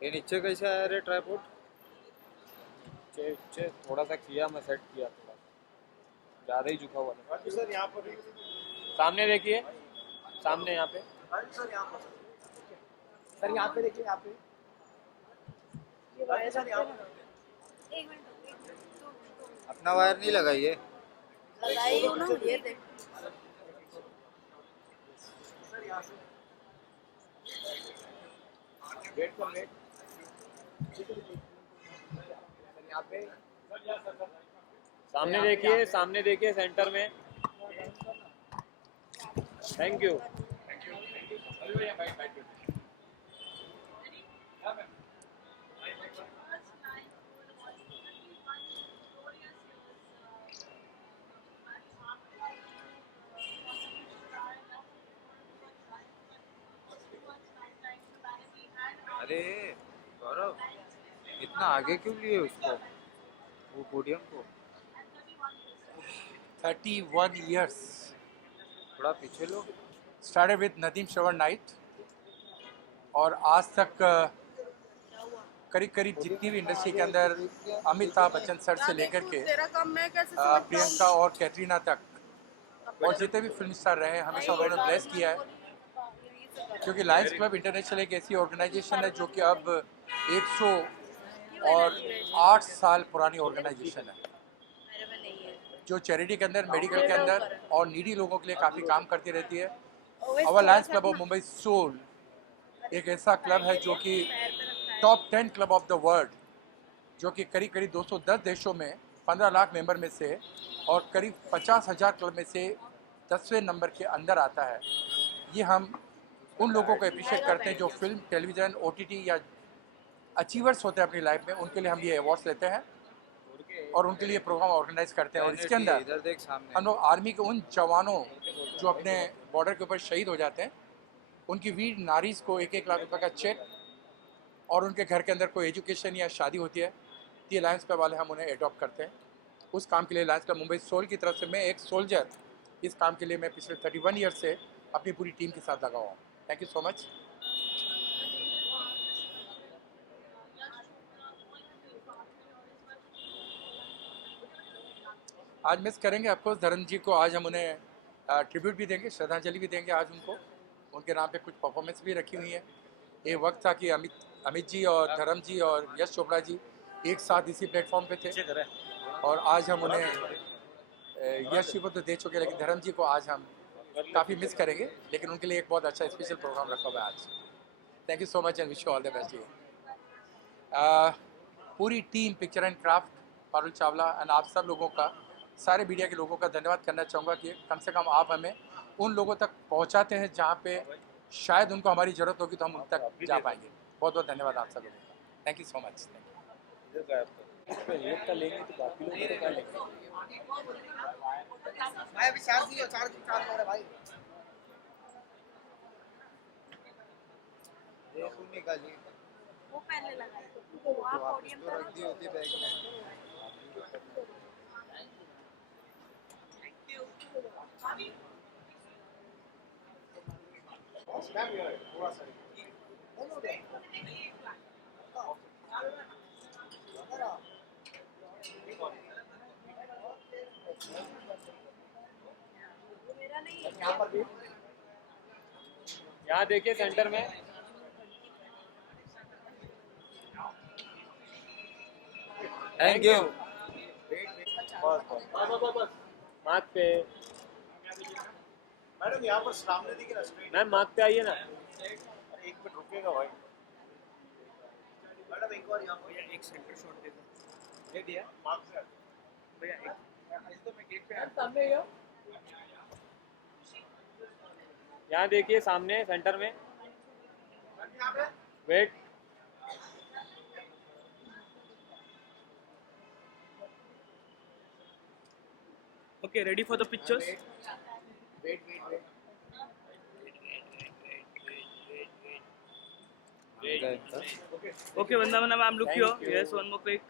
ये नीचे कैसे आया रे ट्राइपॉड? नीचे नीचे थोड़ा सा किया, मैं सेट किया थोड़ा, ज्यादा ही झुका हुआ था। सर यहाँ पर सामने देखिए, सामने यहाँ पे। सर यहाँ पर सर यहाँ पे देखिए, यहाँ पे ये वायर सर यहाँ पर। एक मिनट अपना वायर नहीं लगाइए। लगाई हूँ ना, ये देख सर यहाँ पे वेट कर वेट सर यहाँ पे सामने देखिए सेंटर में। Thank you. अरे गौरव, इतना आगे क्यों लिए उसको, वो पोडियम को? 31 years. थोड़ा पीछे लो। Started with Nadeem Shravan Night और आज तक करीब करीब जितनी भी इंडस्ट्री के अंदर अमिताभ बच्चन सर से लेकर के प्रियंका और कैटरीना तक और जितने भी फिल्म स्टार रहे हैं, हमेशा उन्होंने ब्लेस किया है। क्योंकि लायंस क्लब इंटरनेशनल एक ऐसी ऑर्गेनाइजेशन है जो कि अब 108 साल पुरानी ऑर्गेनाइजेशन है, जो चैरिटी के अंदर, मेडिकल के अंदर और नीडी लोगों के लिए काफ़ी काम करती रहती है। Our lions club of Mumbai soul एक ऐसा क्लब है जो कि top 10 club of the world, जो कि करीब करीब 210 देशों में 15 लाख मेंबर में से और करीब 50,000 क्लब में से 10वें नंबर के अंदर आता है। ये हम उन लोगों को अप्रिशिएट करते हैं जो फिल्म, टेलीविज़न, OTT या अचीवर्स होते हैं अपनी लाइफ में, उनके लिए हम ये अवार्ड्स लेते हैं और उनके लिए प्रोग्राम ऑर्गेनाइज करते हैं। और इसके अंदर इधर देख सामने। हम लोग आर्मी के उन जवानों जो अपने बॉर्डर के ऊपर शहीद हो जाते हैं, उनकी वीर नारीज़ को 1-1 लाख रुपए का चेक और उनके घर के अंदर कोई एजुकेशन या शादी होती है, ये लायंस क्लब वाले हम उन्हें एडॉप्ट करते हैं। उस काम के लिए लायंस क्लब मुंबई सोल की तरफ से मैं एक सोल्जर, इस काम के लिए मैं पिछले 31 ईयर से अपनी पूरी टीम के साथ लगा हुआ हूँ। Thank you so much. आज मिस करेंगे ऑफकोर्स धर्म जी को, आज हम उन्हें ट्रिब्यूट भी देंगे, श्रद्धांजलि भी देंगे आज उनको। उनके नाम पे कुछ परफॉर्मेंस भी रखी हुई है। ये वक्त था कि अमित जी और धर्म जी और यश चोपड़ा जी एक साथ इसी प्लेटफॉर्म पे थे और आज हम उन्हें यश जी को तो दे चुके, लेकिन धर्म जी को आज हम काफ़ी मिस करेंगे, लेकिन उनके लिए एक बहुत अच्छा स्पेशल प्रोग्राम रखा हुआ है आज। Thank you so much and wish you all the best. पूरी team picture and craft, Parul Chawla and आप सब लोगों का, सारे मीडिया के लोगों का धन्यवाद करना चाहूँगा कि कम से कम आप हमें उन लोगों तक पहुँचाते हैं जहाँ पे शायद उनको हमारी ज़रूरत होगी तो हम उन तक जा पाएंगे। बहुत बहुत धन्यवाद आप सब लोगों का। Thank you so much. एक का लेंगे तो बाकी लोग तो क्या लेंगे? भाई अभी चार्ज नहीं हो, चार्ज हो रहा है भाई। ये तू निकाली वो पहले लगाई तो वहाँ वापस पोडियम तो पर रख दी होती बैग में। स्कैम हुआ है थोड़ा सा। मेरा नहीं है। यहाँ पर भी यहाँ देखिए सेंटर में। Thank you. बस मार्क पे। मैडम यहाँ पर सामने दिखे ना स्ट्रेट। मैम मार्क पे आइए ना। अरे एक मिनट रुकेगा भाई। मैडम एक और यहाँ पर एक सेंटर शॉट दे दो। दे दिया मार्क से भैया एक इस तो मैं गेट पे सामने हो। यहाँ देखिए सामने सेंटर में। Wait. Okay, ready for the pictures? Wait Okay, Vandana ma'am, look here. Thank you. Yes, one more click.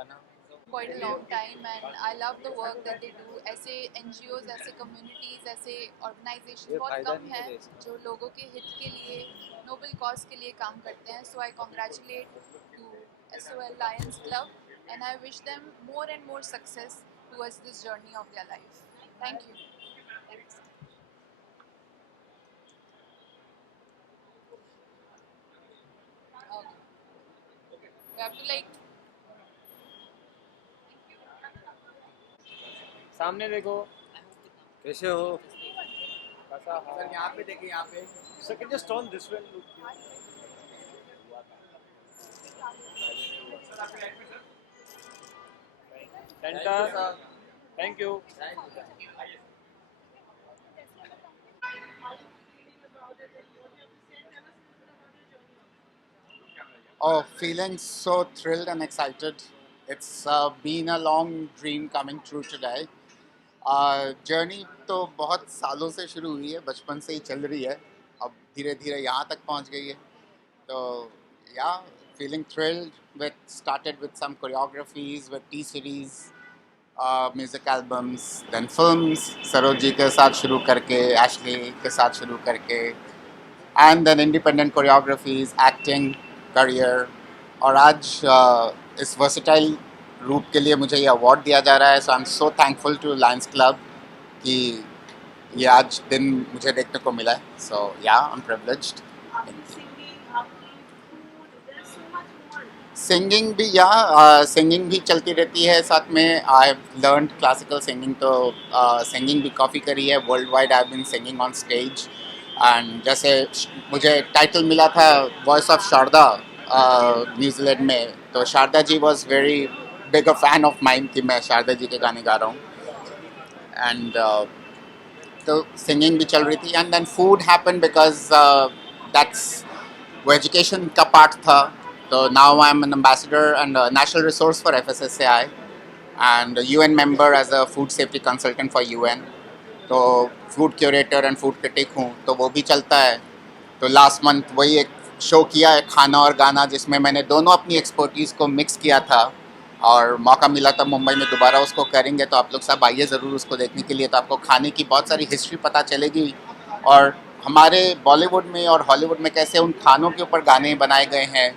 क्या नाम? quite a long time and I love the work that they do. ऐसे NGOs, ऐसे communities, ऐसे organizations ये बहुत फायदा कम नहीं हैं है इसका। जो लोगों के हित के लिए noble cause के लिए काम करते हैं. So I congratulate to SOL Lions Club and I wish them more and more success towards this journey of their life. Thank you. Thanks. Okay. You have to like सामने देखो, कैसे हो? कैसा सर हाल? यहाँ पे देखिए, यहाँ पे Sir, can you just turn this way and look here? Centre, thank you. Oh, feeling so thrilled and excited. It's been a long dream coming true today. Journey तो बहुत सालों से शुरू हुई है, बचपन से ही चल रही है, अब धीरे धीरे यहाँ तक पहुँच गई है. तो या feeling thrilled with started with some choreographies with T-series, music albums, then films, Saroj ji के साथ शुरू करके, एशली के साथ शुरू करके, and then independent choreographies, acting, career. और आज इस versatile रूप के लिए मुझे ये अवार्ड दिया जा रहा है. So I am so thankful to lions club कि ये आज दिन मुझे देखने को मिला है. So yeah I am privileged. Singing भी सिंगिंग भी चलती रहती है साथ में. I have learned classical singing, तो सिंगिंग भी काफ़ी करी है. World wide I have been singing on stage. And जैसे मुझे टाइटल मिला था वॉइस ऑफ शारदा न्यूजीलैंड में, तो Sharda ji was very big a fan of mind कि मैं शारदा जी के गाने गा रहा हूँ. एंड तो सिंगिंग भी चल रही थी. And then food happen because that's वो एजुकेशन का पार्ट था. तो now I am an ambassador and national resource for FSSAI and UN member as a food safety consultant for UN. तो food curator and food critic हूँ, तो वो भी चलता है. तो लास्ट मंथ वही एक शो किया है, खाना और गाना, जिसमें मैंने दोनों अपनी एक्सपर्टीज़ को मिक्स किया था. और मौका मिला था मुंबई में दोबारा उसको करेंगे, तो आप लोग सब आइए ज़रूर उसको देखने के लिए. तो आपको खाने की बहुत सारी हिस्ट्री पता चलेगी और हमारे बॉलीवुड में और हॉलीवुड में कैसे उन खानों के ऊपर गाने बनाए गए हैं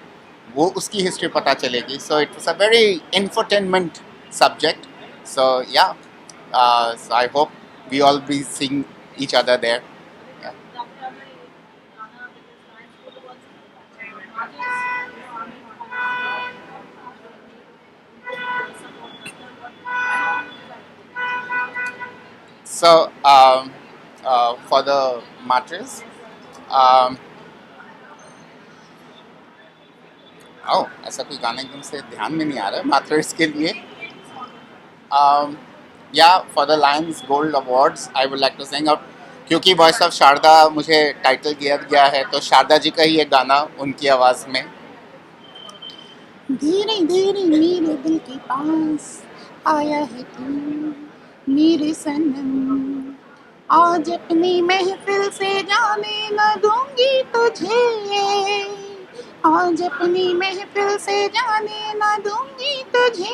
वो उसकी हिस्ट्री पता चलेगी. So it was a very infotainment subject. So yeah so I hope we all be seeing each other there. Yeah. So for the martyrs, ऐसा कोई गाना एकदम से ध्यान में नहीं आ रहा है मार्टर्स के लिए. For the Lions Gold Awards, I would like to sing up, क्योंकि वॉइस ऑफ शारदा मुझे टाइटल दिया गया है, तो शारदा जी का ही एक गाना उनकी आवाज़ में. धीरे धीरे मेरे दिल के पास आया है तू मेरे सनम, आज अपनी महफिल से जाने न दूंगी तुझे, आज अपनी महफिल से जाने न दूंगी तुझे,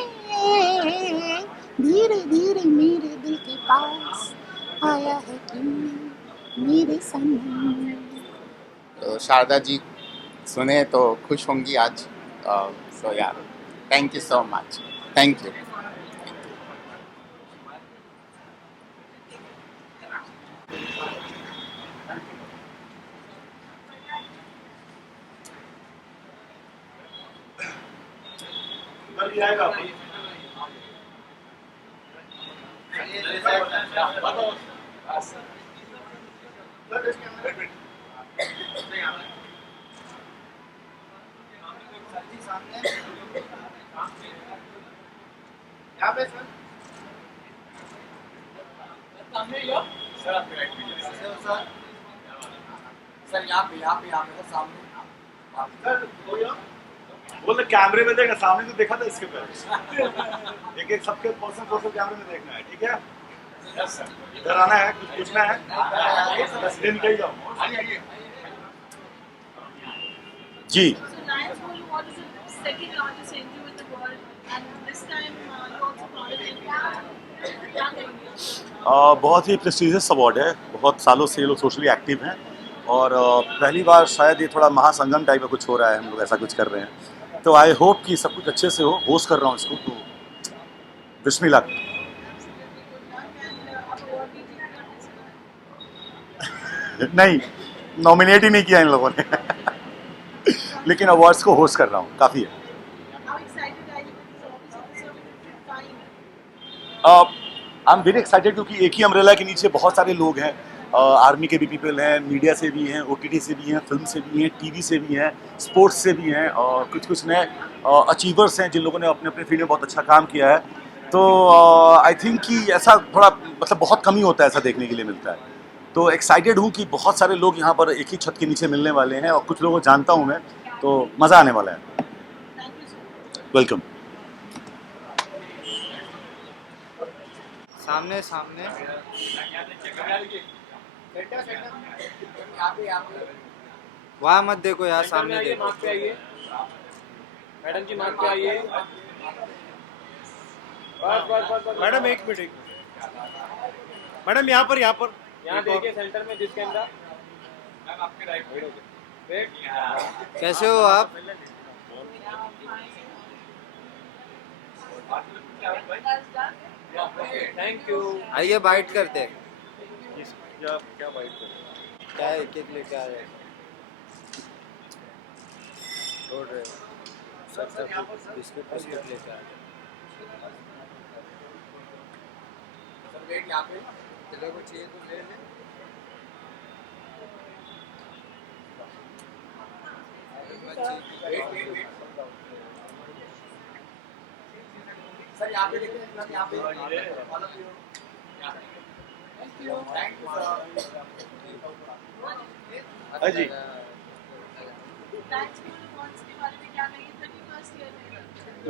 धीरे धीरे मेरे दिल के पास आया है तू मेरे सनम. तो शारदा जी सुने तो खुश होंगी आज. सो या thank you so much. Thank you. यहाँ पे सर सर यहाँ पे सामने. बोले कैमरे में देखना, सामने तो देखा था इसके पहले. एक एक सबके पर्सन कैमरे में देखना है, ठीक है? इधर आना है, कुछ पूछना है, बस दिन कही जाओ. जी. So Lions Gold Award is the second largest NGO in the world, and this बहुत ही प्रेस्टीजियस अवार्ड है, बहुत सालों से ये लोग सोशली एक्टिव हैं और पहली बार शायद ये थोड़ा महासंगम टाइप का कुछ हो रहा है, हम लोग ऐसा कुछ कर रहे हैं, तो आई होप कि सब कुछ अच्छे से हो। होस्ट कर रहा हूँ इसको, तो बिस्मिल्लाह। नहीं, नॉमिनेट ही नहीं किया इन लोगों ने लेकिन अवार्ड्स को होस्ट कर रहा हूँ, काफ़ी है। आई एम वेरी एक्साइटेड क्योंकि एक ही अम्ब्रेला के नीचे बहुत सारे लोग हैं। आर्मी के भी पीपल हैं, मीडिया से भी हैं, OTT से भी हैं, फिल्म से भी हैं, TV से भी हैं, स्पोर्ट्स से भी हैं और कुछ नए अचीवर्स हैं जिन लोगों ने अपने अपने फील्ड में बहुत अच्छा काम किया है। तो आई थिंक कि ऐसा थोड़ा मतलब बहुत कम ही होता है, ऐसा देखने के लिए मिलता है। तो एक्साइटेड हूँ कि बहुत सारे लोग यहाँ पर एक ही छत के नीचे मिलने वाले हैं और कुछ लोगों को जानता हूँ मैं, तो मज़ा आने वाला है। वेलकम। सामने सामने वहाँ मत देखो यार, सामने देखो। मैडम जी मार्क पे आइए। मैडम एक मिनट, मैडम यहाँ पर यहाँ देखिए सेंटर में जिस कैमरा। कैसे हो आप? Thank you. आइए बाइट करते हैं। क्या बाइट कर? क्या है, केक लेके आ रहे हैं? छोड़ रहे हो? सब बिस्किट लेके आ रहे हैं। यहाँ पे चलो को चाहिए तो ले लें। सर यहाँ पे देखिए, यहाँ पे हाँ जी।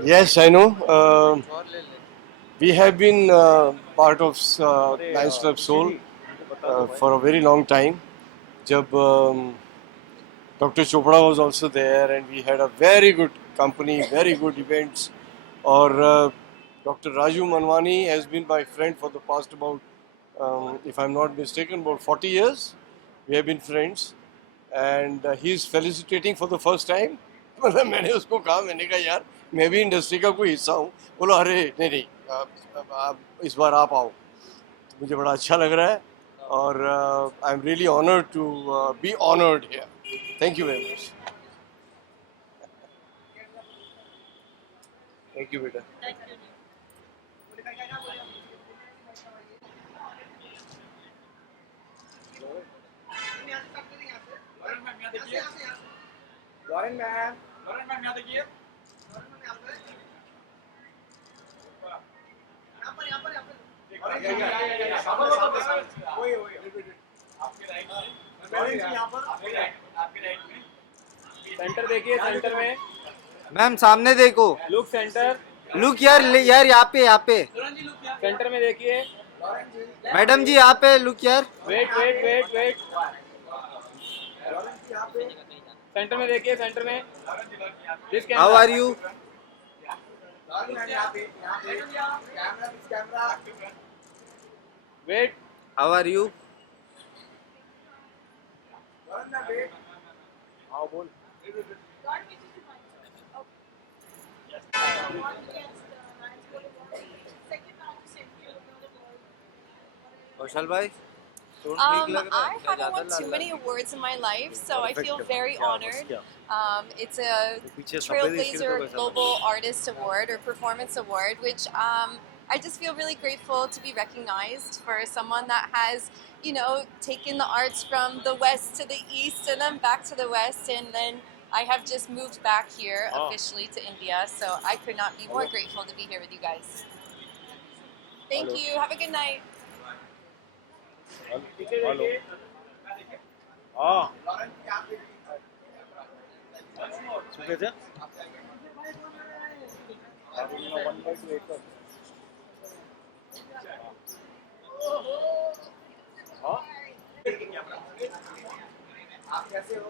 Yes, I know. We have been part of Lions Club Soul for a very long time. Jab Dr. Chopra was also there, and we had a very good company, very good events. Or Dr. Raju Manwani has been my friend for the past about, if I'm not mistaken, about 40 years. We have been friends, and he's felicitating for the first time. मतलब मैंने उसको कहा, मैंने कहा यार मैं भी industry का कोई हिस्सा हूँ। बोला अरे नहीं, आप इस बार आप आओ। मुझे बड़ा अच्छा लग रहा है और I am really honoured to be honoured here. Thank you very much. Thank you बेटा। लॉरेन मैम यहाँ देखिए। सेंटर देखिए, सेंटर में मैम सामने देखो। लुक सेंटर, लुक यार यहाँ पे सेंटर में देखिए। मैडम जी यहाँ पे लुक यार। वेट सेंटर में देखिए, सेंटर में। How are you? Wait, how are you? हाँ बोल। कौशल भाई, I haven't won too many awards in my life, so I feel very honored. It's a Trailblazer Global Artist Award or Performance Award, which I just feel really grateful to be recognized for someone that has, you know, taken the arts from the west to the east and then back to the west, and then I have just moved back here officially to India, so I could not be more grateful to be here with you guys. Thank you. Have a good night. Hello. हाँ सुन थे आप कैसे हो?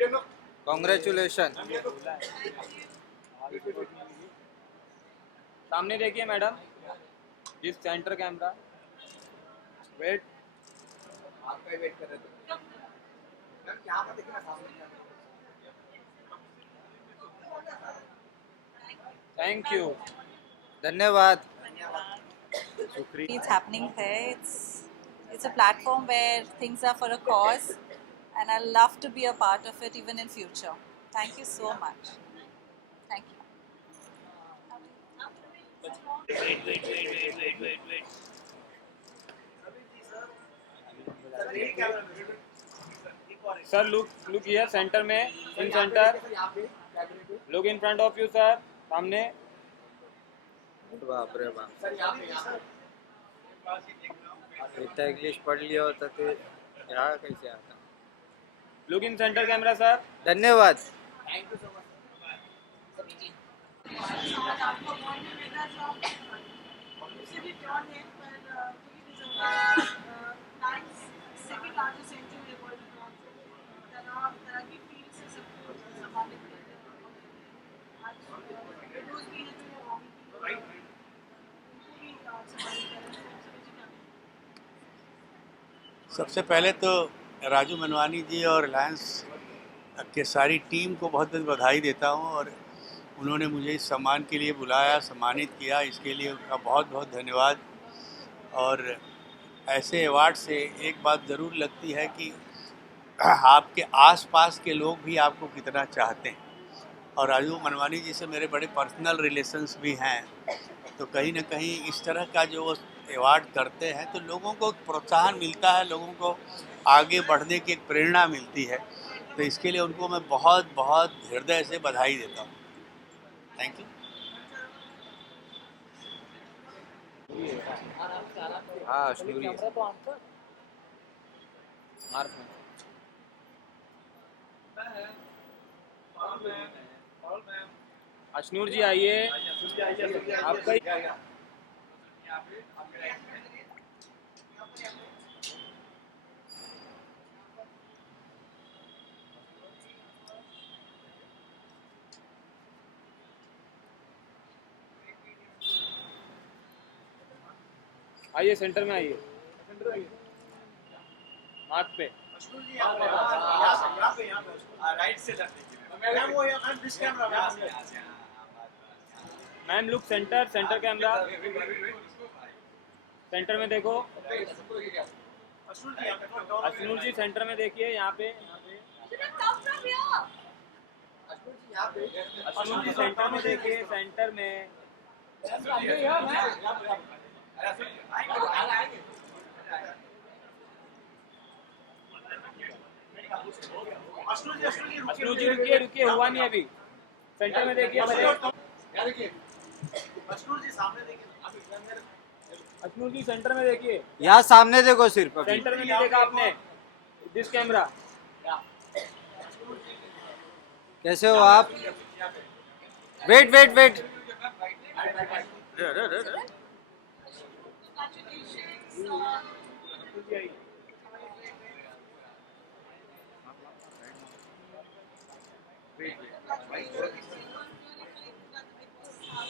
Madam congratulation. सामने देखिए madam, जिस centre camera, wait. Thank you. धन्यवाद। It's happening here. It's a platform where things are for a cause, and I love to be a part of it even in future. Thank you so much. Thank you. Sir look here, centre में, in centre, look in front of you sir, सामने। बाप रे बाप, इतना English पढ़ लिया होता तो यहाँ कैसे आता। Look in centre camera sir. धन्यवाद। सबसे पहले तो राजू मनवानी जी और रिलायंस के सारी टीम को बहुत बहुत बधाई देता हूं, और उन्होंने मुझे इस सम्मान के लिए बुलाया, सम्मानित किया, इसके लिए उनका बहुत बहुत धन्यवाद। और ऐसे अवार्ड से एक बात ज़रूर लगती है कि आपके आसपास के लोग भी आपको कितना चाहते हैं, और राजू मनवानी जी से मेरे बड़े पर्सनल रिलेशंस भी हैं, तो कहीं ना कहीं इस तरह का जो अवार्ड करते हैं तो लोगों को प्रोत्साहन मिलता है, लोगों को आगे बढ़ने की एक प्रेरणा मिलती है, तो इसके लिए उनको मैं बहुत बहुत हृदय से बधाई देता हूँ। Thank you. हाँ अश्नूरी अश्नूर जी आइए, आपका आइए, सेंटर में आइए, मार्क पे। Ma'am look centre, centre camera, centre में देखो। अश्नूर जी सेंटर में देखिए, यहाँ पे। अश्नूर जी सेंटर में देखिए, सेंटर में। अश्नूर जी रुकिए रुकिए, हुआ नहीं अभी, सेंटर में देखिए पहले। अश्नूर जी सेंटर में देखिए, यहाँ सामने देखो सिर्फ अभी। सेंटर में नहीं देखा आपने, दिस कैमरा। कैसे हो आप? Wait wait wait.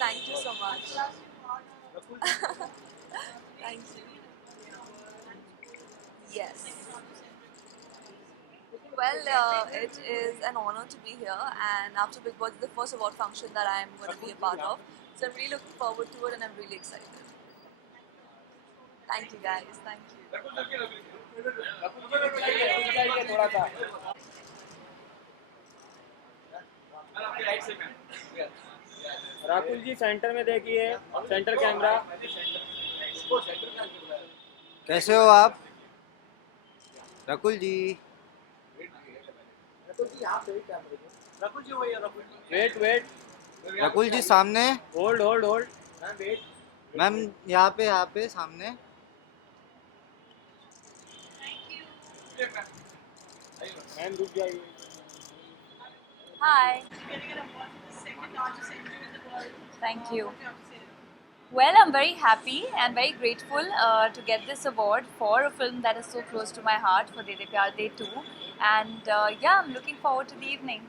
Thank you so much. Thank you. Yes. Well, it is an honor to be here, and after Big Boss, the first award function that I am going to be a part of. So I'm really looking forward to it, and I'm really excited. Thank you, guys. Thank you. थोड़ा सा राकुल जी centre में देखिए, centre camera. कैसे हो आप? रकुल जी। Wait wait, Rakul जी सामने। Hold hold hold. Ma'am यहाँ पे सामने। मैम रुक जाइए। Hi. Thank you. Well, I'm very happy and very grateful to get this award for a film that is so close to my heart, for Dede Pyar De 2. And yeah, I'm looking forward to the evening.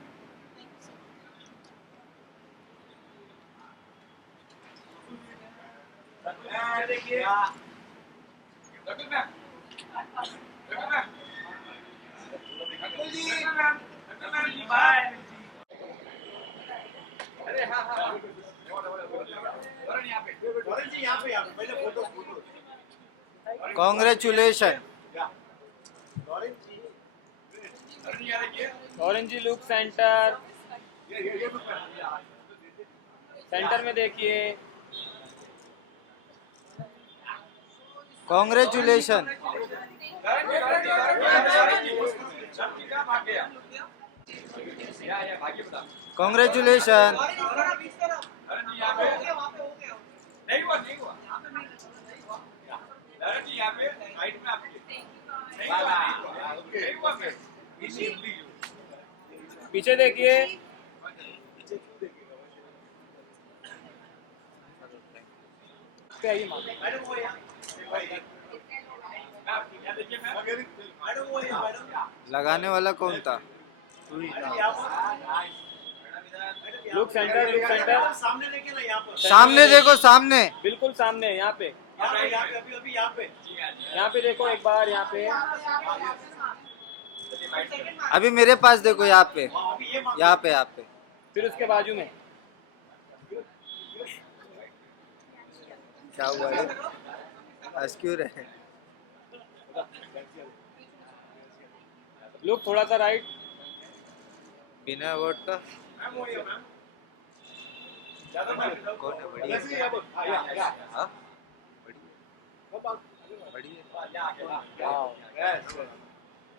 Congratulations. Orange ji look centre, centre में देखिए। Congratulations. Congratulations. पीछे देखिए। पे आइए माँ। लगाने वाला कौन था? Look centre, look centre. सामने देखिए ना यहाँ पर। सामने देखो, सामने। बिल्कुल सामने, यहाँ पे। अभी यहाँ पे। यहाँ पे देखो एक बार, यहाँ पे। अभी मेरे पास देखो, यहाँ पे, यहाँ पे, यहाँ पे। फिर उसके बाजू में। क्या हुआ है? हंस क्यों रहे? लुक थोड़ा सा राइट। बिना अवार्ड का कौन है? बढ़िया। हाँ? बढ़िया।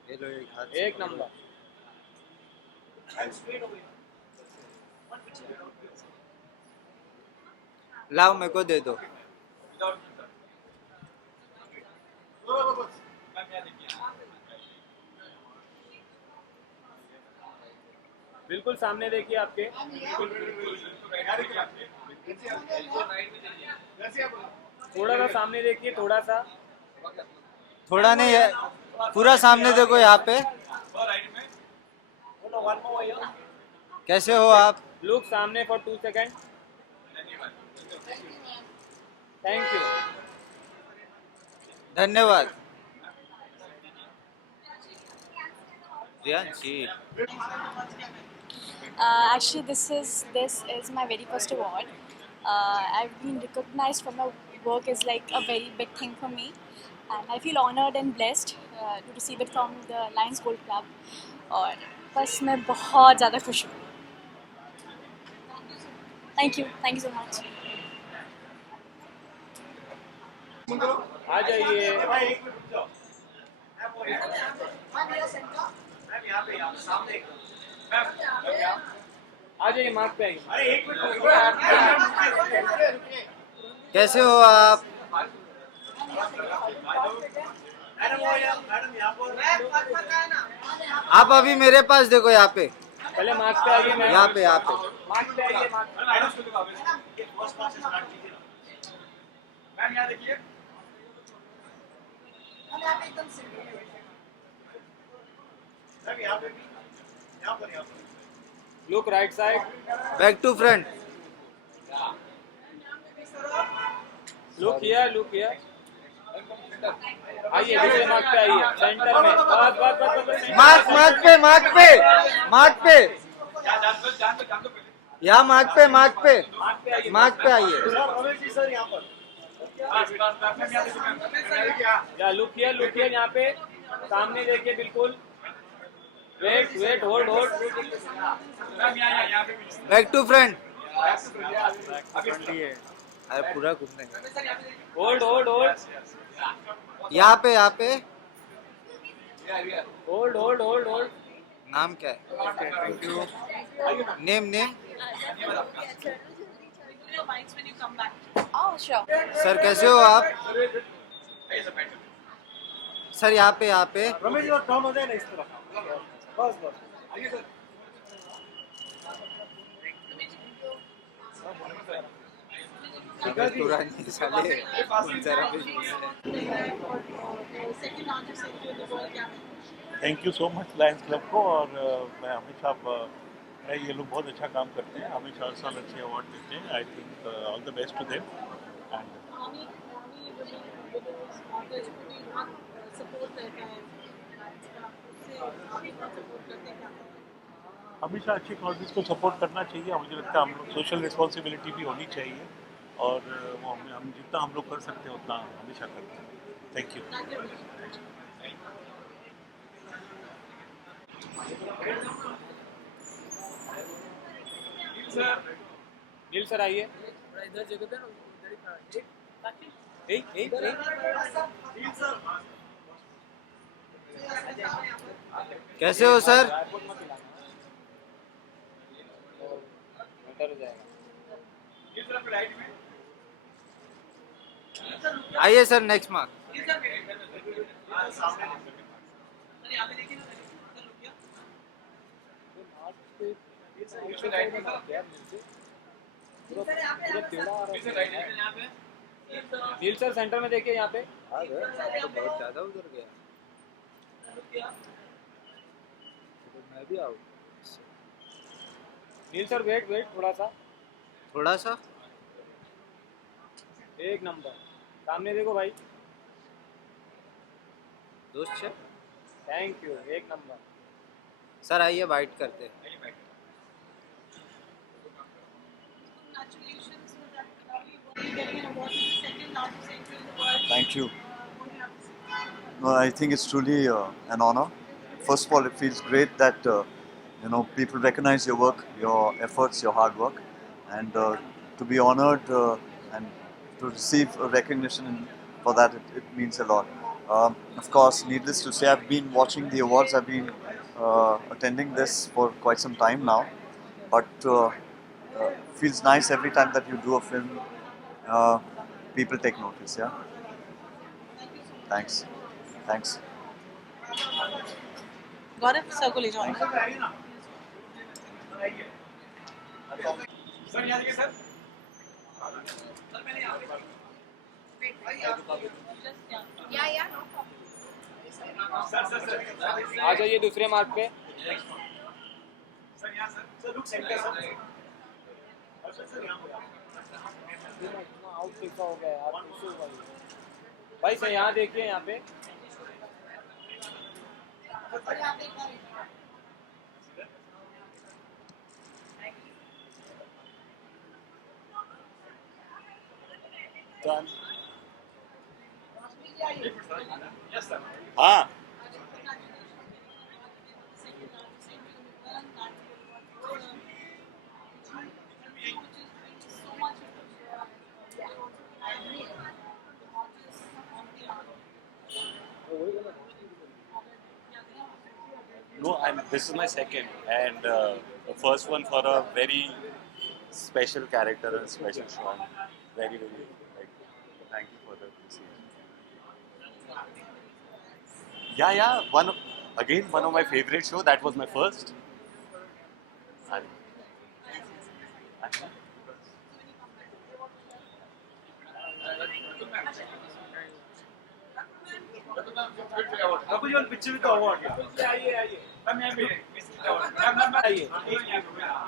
ये लो एक हाथ। एक नंबर। लाओ मेरे को दे दो। बिल्कुल सामने देखिए आपके। थोड़ा सा सामने देखिए, थोड़ा सा। थोड़ा नहीं है, पूरा सामने देखो यहाँ पे। कैसे हो आप? लुक सामने फॉर 2 सेकेंड। Thank you. धन्यवाद। Riyanshi. Actually, this is my very first award. I've been recognized for my work is like a very big thing for me, and I feel honored and blessed to receive it from the Lions Gold Club. और बस मैं बहुत ज़्यादा खुश हूँ। Thank you so much. आ जाइए। आ जाइए, mark पे आइए। कैसे हो आप? आप अभी मेरे पास देखो, यहाँ पे। पहले मार्क पे आइए। यहाँ पे, यहाँ पे। मार्क पे आइए, मार्क। मैम यहाँ देखिए। यहाँ पे भी, यहाँ पर। Look right side. Back to front. Look here, look here. आइए, दूसरे मार्क पे आइए, सेंटर में। बस बस बस बस। मार्क पे, मार्क पे, मार्क पे। यहाँ मार्क पे, मार्क पे, मार्क पे आइए। या लुक हियर यहाँ पे। सामने देखिए बिल्कुल। Wait wait, hold hold. Back to front. अरे पूरा घूमने। Hold hold hold. यहाँ पे, यहाँ पे। Hold hold hold hold. नाम क्या है? Thank you. Name. Oh, sure. Sir कैसे हो आप? सर यहाँ पे, यहाँ पे। साले thank you so much lions club को। और मैं हमेशा ये लोग बहुत अच्छा काम करते हैं, हमेशा हर साल अच्छे अवार्ड देते हैं। I think all the best to them and हमेशा अच्छी कॉलेज को सपोर्ट करना चाहिए। मुझे लगता है हम लोग सोशल रिस्पॉन्सिबिलिटी भी होनी चाहिए और वो हम जितना हम लोग कर सकते हैं उतना हमेशा करते हैं। Thank you. नील सर आइए। कैसे हो सर? आइए सर, नेक्स्ट मार्क। नील सर सेंटर में देखिए यहाँ पे। बहुत ज्यादा उधर गया। मैं भी आऊँ। नील सर वेट थोड़ा सा। थोड़ा सा। एक नंबर। सामने देखो भाई। दोस्त से। थैंक यू, एक नंबर। सर आइए बाइट करते हैं। Thank you. No, I think it's truly an honor. First of all, it feels great that people recognize your work, your efforts, your hard work, and to be honored and to receive a recognition for that, it means a lot. Of course, needless to say, I've been watching the awards. I've been attending this for quite some time now, but feels nice every time that you do a film. People take notice. Yeah. Thanks. Gaurav sir को ले जाओ। आ जाइए दूसरे mark पे। Out कैसा हो गया यार भाई। सर यहाँ देखिए, यहाँ पे। हाँ No, this is my second, and the first one for a very special character and special show. I'm very thank you for the appreciation. Yeah. One of my favorite show. That was my first.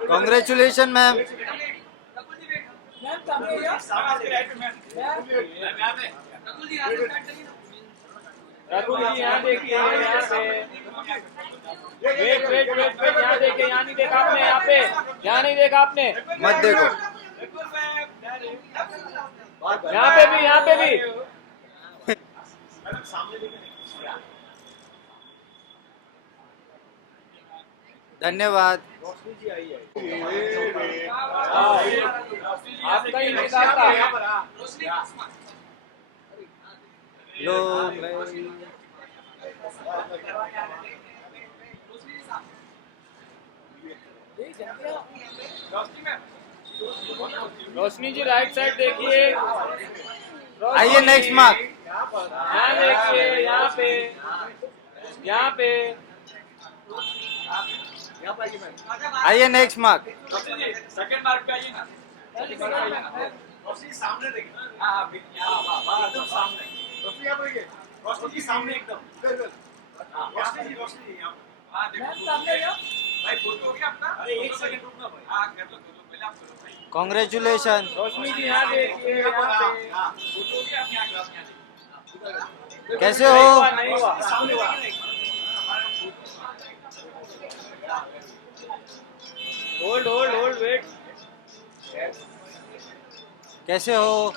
Congratulations, ma'am. Rahul ji यहाँ देखिए, यहाँ पे। Wait यहाँ देखिए। यहाँ नहीं देखा आपने, यहाँ पे। यहाँ नहीं देखा आपने। मत देखो। यहाँ पे भी। धन्यवाद। आपका ही इंतजार था। लो रोशनी जी राइट साइड देखिए। आइए नेक्स्ट मार्क। यहाँ देखिए, यहाँ पे। आइए नेक्स्ट मार्क। सेकंड मार्क पे आइए ना। रोशनी सामने देखिए। एकदम सामने। रोशनी सामने एकदम। रोशनी हाँ देखो सामने भाई। फोटो हो गया अपना। अरे एक सेकंड रुकना भाई। हाँ कर लो पहले आप करो भाई। कॉन्ग्रेचुलेशन। रोशनी जी यहाँ देखिए, यहाँ पे। कैसे हो? नहीं हुआ। Hold hold hold wait. कैसे हो?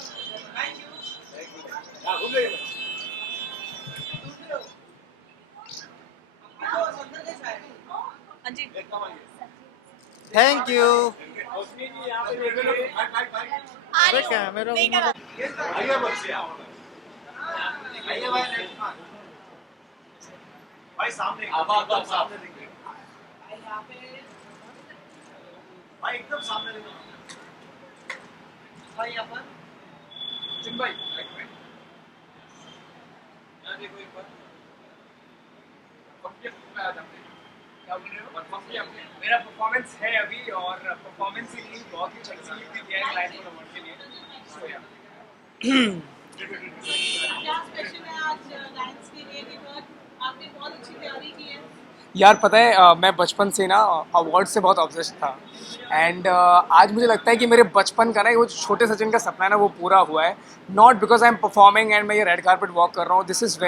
Thank you. रोशनी जी यहाँ पे देखिए। अरे कैमरा आइए बच्चे, आइए भाई सामने, एकदम सामने देखिए भाई, एकदम सामने देखो भाई। अपन जिन भाई यहाँ देखो एक बार। क्या बोल रहे हो? मेरा परफॉर्मेंस है अभी, और परफॉर्मेंस ही नहीं, बहुत ही अच्छी भी किया है लाइफ में अवार्ड के लिए। So, yeah. क्या स्पेशल है आज लायंस के लिए? आपने बहुत अच्छी तैयारी की है। यार पता है मैं बचपन से ना अवार्ड से बहुत ऑब्सेस्ड था, एंड आज मुझे लगता है कि मेरे बचपन का ना वो छोटे सचिन का सपना है ना वो पूरा हुआ है। Not because I am performing and मैं ये रेड कार्पेट वॉक कर रहा हूँ, दिस इज़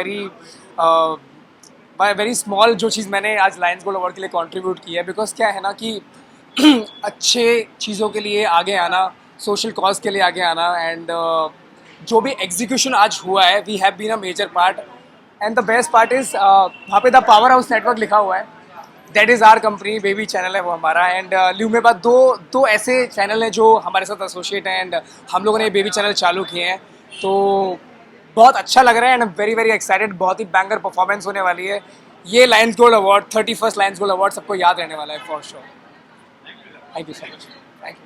वेरी स्मॉल जो चीज़ मैंने आज लायंस गोल्ड अवार्ड के लिए कंट्रीब्यूट की है। बिकॉज क्या है ना कि अच्छे चीज़ों के लिए आगे आना, सोशल कॉज के लिए आगे आना, एंड जो भी एग्जीक्यूशन आज हुआ है, we have been a major part. And the best part is वहाँ पे द पावर हाउस नेटवर्क लिखा हुआ है, that is our company, baby channel है वो हमारा। एंड ल्यू में बाद दो ऐसे चैनल हैं जो हमारे साथ एसोसिएट हैं, एंड हम लोगों ने बेबी चैनल चालू किए हैं, तो बहुत अच्छा लग रहा है। एंड वेरी वेरी एक्साइटेड, बहुत ही बैंगर परफॉर्मेंस होने वाली है। ये Lions gold award, 31st Lions gold award सबको याद रहने वाला है for sure. Thank you so much. Thank you.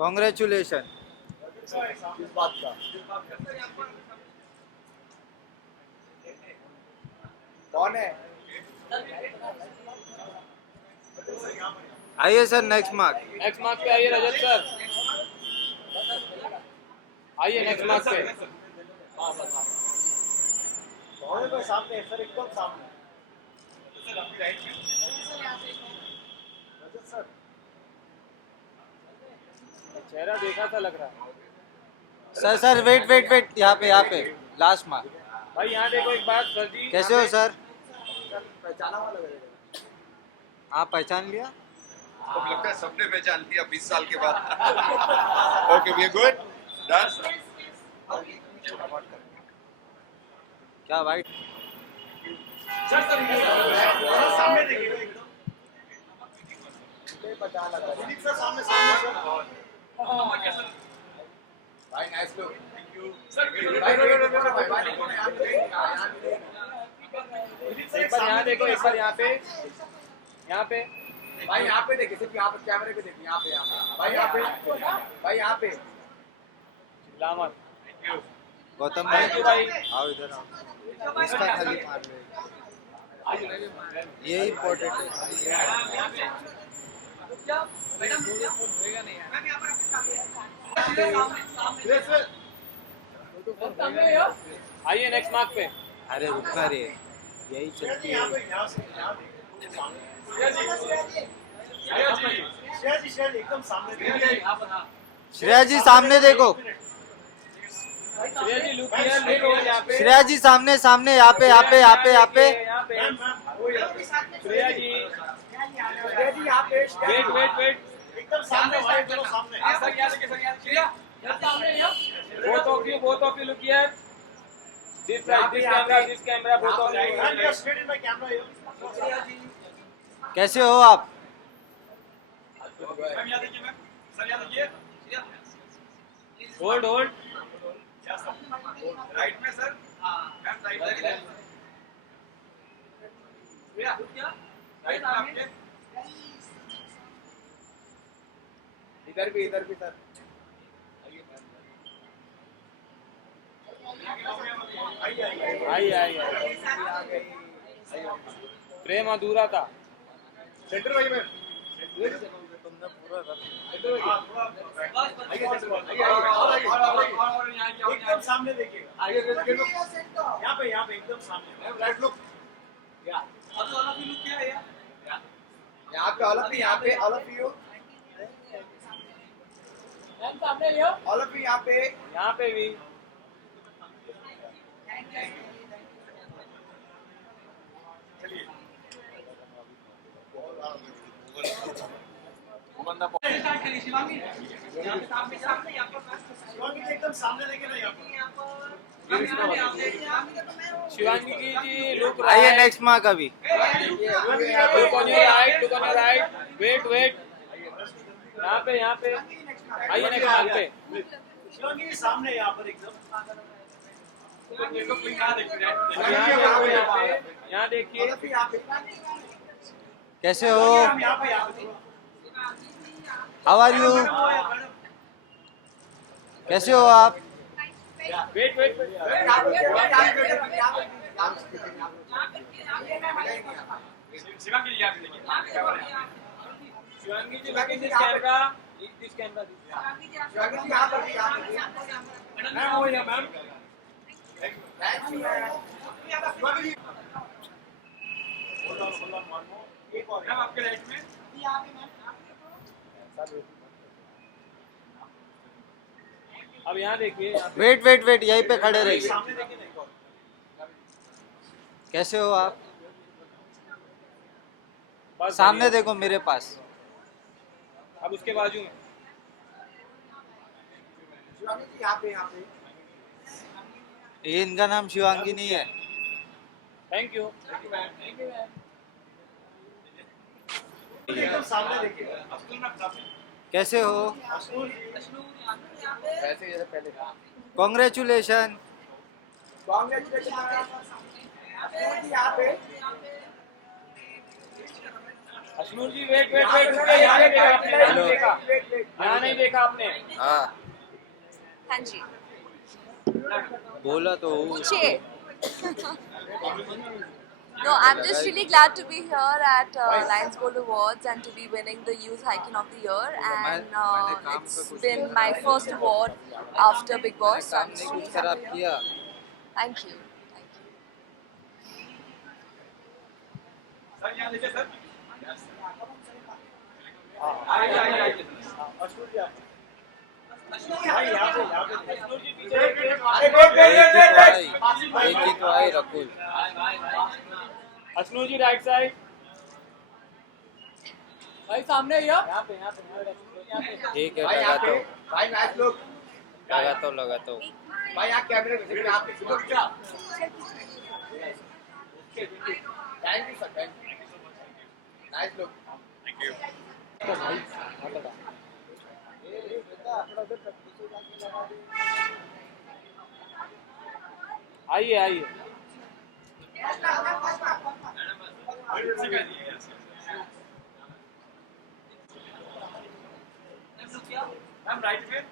Congratulation. किस बात का? कौन है? आइए sir, next mark. Next mark पे आइए रजत सर, आइए नेक्स्ट मार्क पे। सामने सर, एकदम सामने। चेहरा देखा था लग रहा है। सर वेट, यहाँ पे लास्ट मार्क। भाई यहाँ देखो एक बात सर जी। कैसे हो सर? पहचाना हुआ लग रहा है। हाँ, पहचान लिया। अब लगता है सबने पहचान लिया 20 साल के बाद। Okay, we are good done. क्या भाई? सामने देखिए, पहचाना सामने भाई। Nice look, thank you sir. एक बार यहाँ देखो, एक बार यहाँ पे भाई, यहाँ पे देखिए, सिर्फ यहाँ पे कैमरे पे देखिए, यहाँ पे भाई, यहाँ पे भाई, यहाँ पे लामत। गौतम भाई आओ इधर आओ, इसका खाली मार ले, ये इम्पोर्टेंट है। आइए नेक्स्ट मार्क पे। अरे रुकना रे, यही चलती है। एकदम सामने। श्रेया जी सामने देखो। श्रेया जी लुक हियर, लुक यहाँ पे। श्रेया जी सामने, यहाँ पे। श्रेया जी यहाँ पे, वेट एकदम सामने, एकदम सामने। both of you look here. This camera, both of you. Straight in my camera here. कैसे हो आप? होल्ड राइट में सर, मैम राइट में आपके, इधर भी सर। आई प्रेम अधूरा था। सेंटर भाई में तुमने पूरा एकदम सामने देखिएगा, यहाँ पे एकदम सामने। राइट लुक, यहाँ पे ऑल ऑफ यू, यहाँ पे all of you, all of you यहाँ पे भी एकदम सामने देखे ना यहाँ शिवांगी जी लुक आइए नेक्स्ट माँ का भी look on your right wait यहाँ पे आइए नेक्स्ट मार्क पे शिवांगी जी सामने यहाँ पर एकदम यहाँ देखिए कैसे हो हाउ आर यू कैसे हो आप wait Shivangi ji look in this camera. This camera. Shivangi ji यहाँ पर मैम हो या मैम मैम आपके राइट में अब यहाँ देखिए वेट यहीं पे खड़े रहिए कैसे हो आप सामने देखो मेरे पास अब उसके बाजू में यहाँ पे ये इनका नाम शिवांगी नहीं है थैंक यू एकदम सामने देखिए कैसे हो कॉन्ग्रेचुलेशन यहाँ पे अश्नूर जी वेट यहाँ नहीं देखा आपने हाँ हाँ जी बोला तो पूछिए No, I'm just really glad to be here at Lions Gold Awards and to be winning the Youth Icon of the Year. And it's been my first award after Big Boss. So I'm just really happy. Thank you. एक ही तो आई रकुल अश्नू जी right side भाई सामने यहाँ पे ठीक है लगाता हूँ भाई यहाँ कैमरे में देखिए आप thank you sir thank you nice look thank you आइए मैम राइट में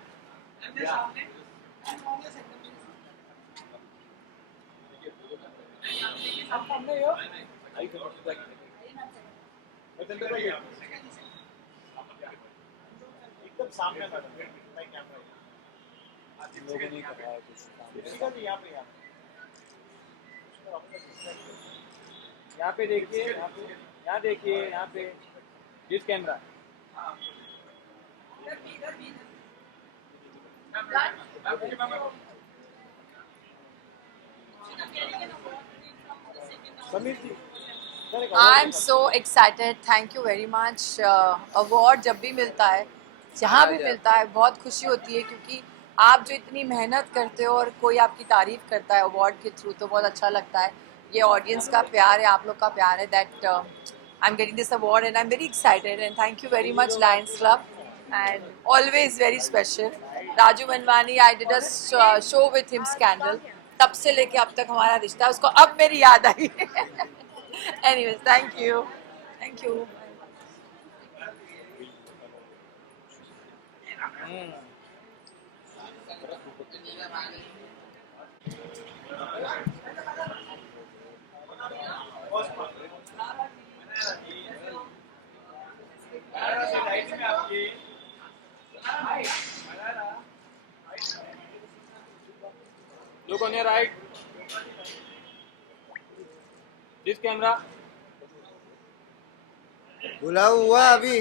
एकदम सामने लोगों ने कराया कुछ यहाँ पे देखिए यहाँ पे जिस camera I'm so excited. Thank you very much. Award जब भी मिलता है, जहाँ भी मिलता है, बहुत खुशी होती है क्योंकि आप जो इतनी मेहनत करते हो और कोई आपकी तारीफ करता है अवार्ड के थ्रू तो बहुत अच्छा लगता है. ये ऑडियंस का प्यार है, आप लोग का प्यार है. That I'm getting this award and I'm very excited and thank you very much Lions Club and always very special. Raju Manwani, I did a show with him, Scandal. तब से लेके अब तक हमारा रिश्ता है, उसको अब मेरी याद आई. Anyways, thank you. Thank you. Look on your right. This camera. बुलाओ हुआ अभी.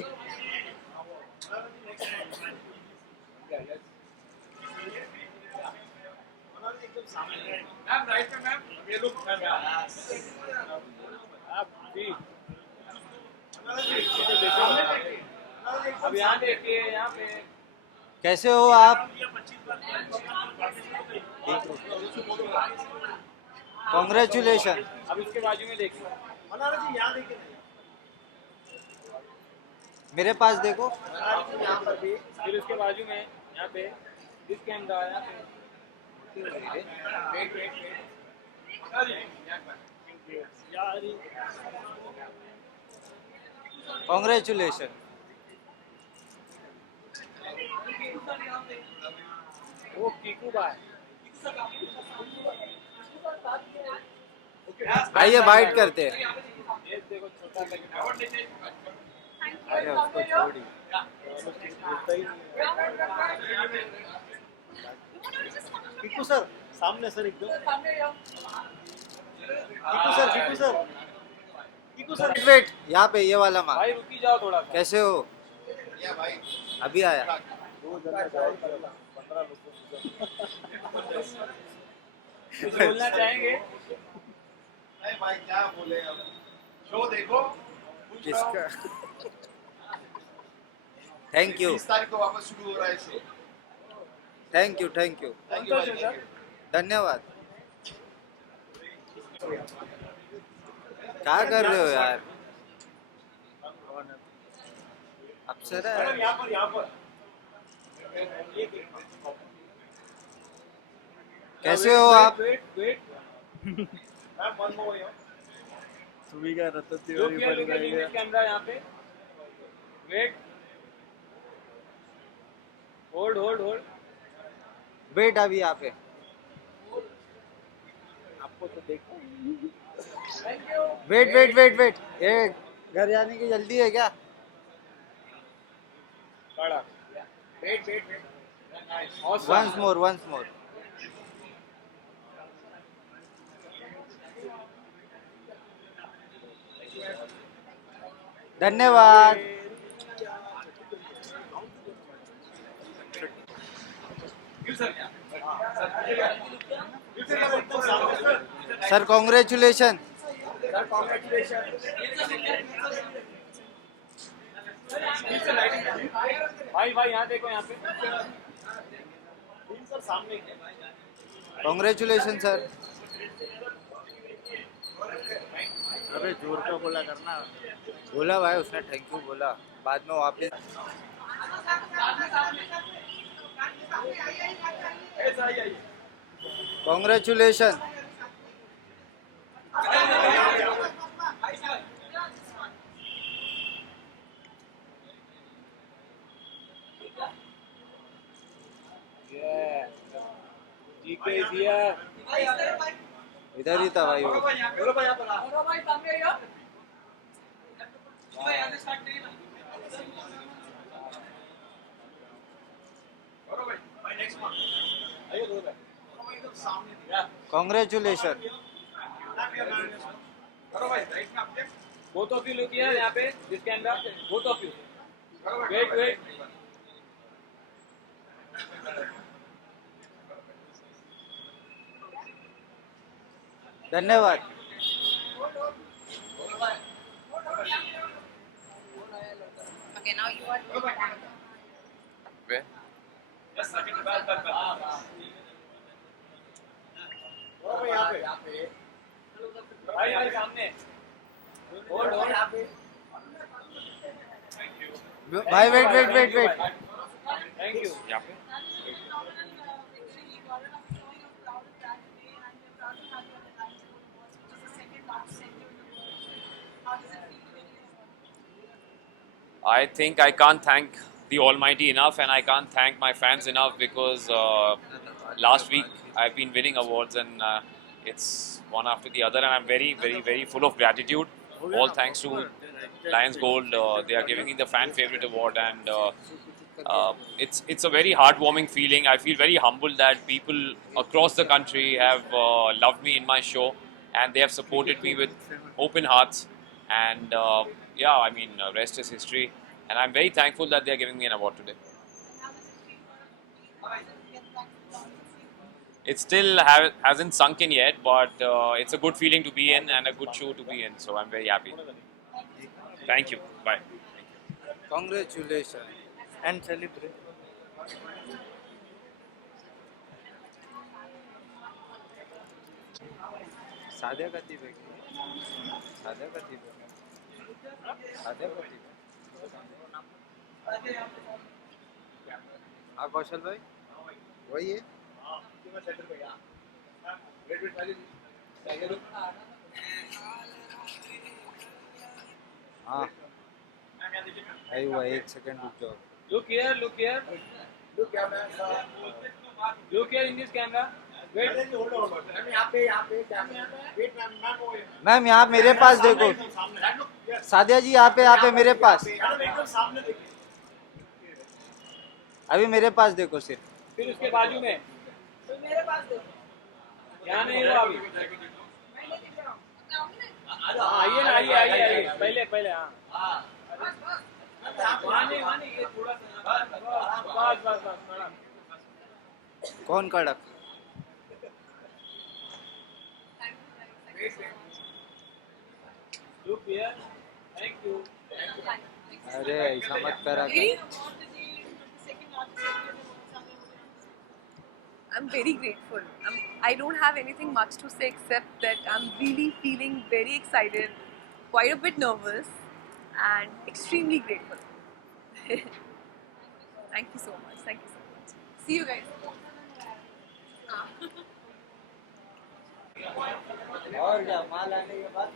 मैम राइट में मैम ये लुक आप जी अब यहाँ देखिए यहाँ पे कैसे हो आप? कॉन्ग्रेचुलेशन. अब इसके बाजू में देखिए यहाँ देखिए मेरे पास देखो. फिर उसके बाजू में यहाँ पे इस कैमरा यहाँ पे वेट वेट कॉन्ग्रेचुलेशन. वो कीकू भाई आइए बाइट करते हैं. ये देखो छोटा अरे उसको छोड़ी. कीकू सर सामने सर एकदम. कीकू सर वेट यहाँ पे ये वाला माँ. भाई रुकी जाओ थोड़ा सा. कैसे हो? अभी आया. कुछ बोलना चाहेंगे? नहीं भाई क्या बोले अब शो देखो किसका? Thank you. 20 तारीख को वापस शुरू हो रहा है show. Thank you. Thank you. धन्यवाद. क्या कर रहे हो यार? अप्सरा है. यहाँ पर कैसे हो आप? सुबह का रत्न जो किया कैमरा यहाँ पे wait hold hold hold wait अभी यहाँ पे. आपको तो देखो. Wait wait wait wait. ये घर जाने की जल्दी है क्या? Wait wait wait once more once more. धन्यवाद. Sir congratulation. भाई भाई यहाँ देखो यहाँ पे सर सामने. Congratulation sir. अरे जोर का बोला करना. बोला भाई उसने थैंक यू बोला. बाद में वापस. कॉन्ग्रेचुलेशन. GK is here. इधर ही था भाई वो. Congratulation. Both of you look here यहाँ पे this camera. Both of you. Wait wait. धन्यवाद. Okay, now you are doing that. Where? भाई भाई सामने होल्ड होल्ड भाई wait wait wait wait. Thank you यहाँ पे I think I can't thank the Almighty enough, and I can't thank my fans enough, because last week I've been winning awards, and it's one after the other, and I'm very, very, very full of gratitude. All thanks to Lions Gold. They are giving me the Fan Favorite Award, and it's a very heartwarming feeling. I feel very humbled that people across the country have loved me in my show, and they have supported me with open hearts. And yeah, I mean, rest is history. And I'm very thankful that they're giving me an award today. It still hasn't sunk in yet, but it's a good feeling to be in and a good show to be in. So I'm very happy. Thank you. Bye. Congratulations and celebrate. साध्या कधी साध्या कधी साध्या कधी हाँ कौशल भाई वही है हाँ आई हुआ 1 सेकंड रुक जाओ Look here, look here. Look here in this camera. Wait. Ma'am यहाँ मेरे पास देखो सादिया जी यहाँ पे मेरे पास अभी मेरे पास देखो सिर्फ फिर उसके बाजू में मेरे पास देखो यहाँ नहीं हुआ अभी आइए ना आइए पहले हाँ वहाँ नहीं ये थोड़ा सा बस कौन कड़क Look here. Thank you. अरे ऐसा मत करा I'm very grateful. I don't have anything much to say except that I'm really feeling very excited, quite a bit nervous, and extremely grateful. Thank you so much. Thank you so much. See you guys. और क्या माल आने के बाद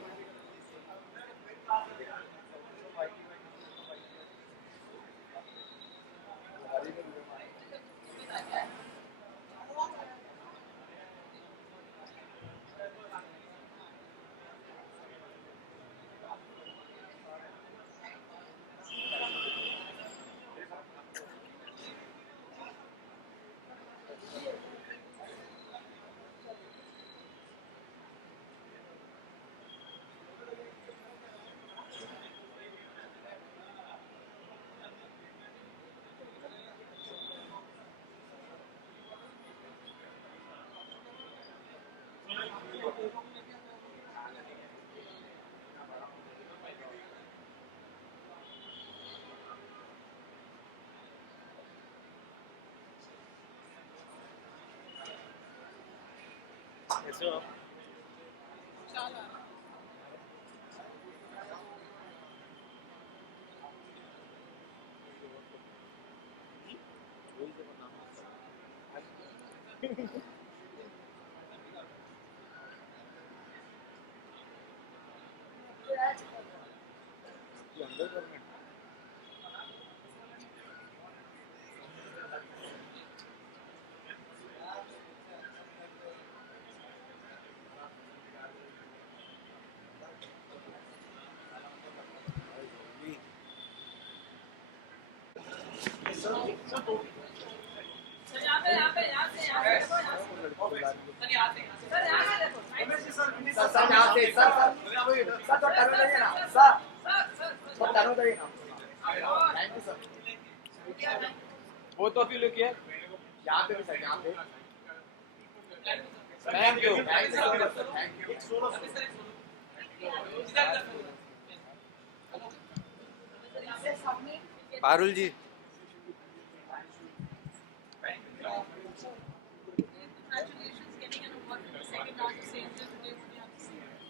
So. Both of you look here. Thank you. Parul ji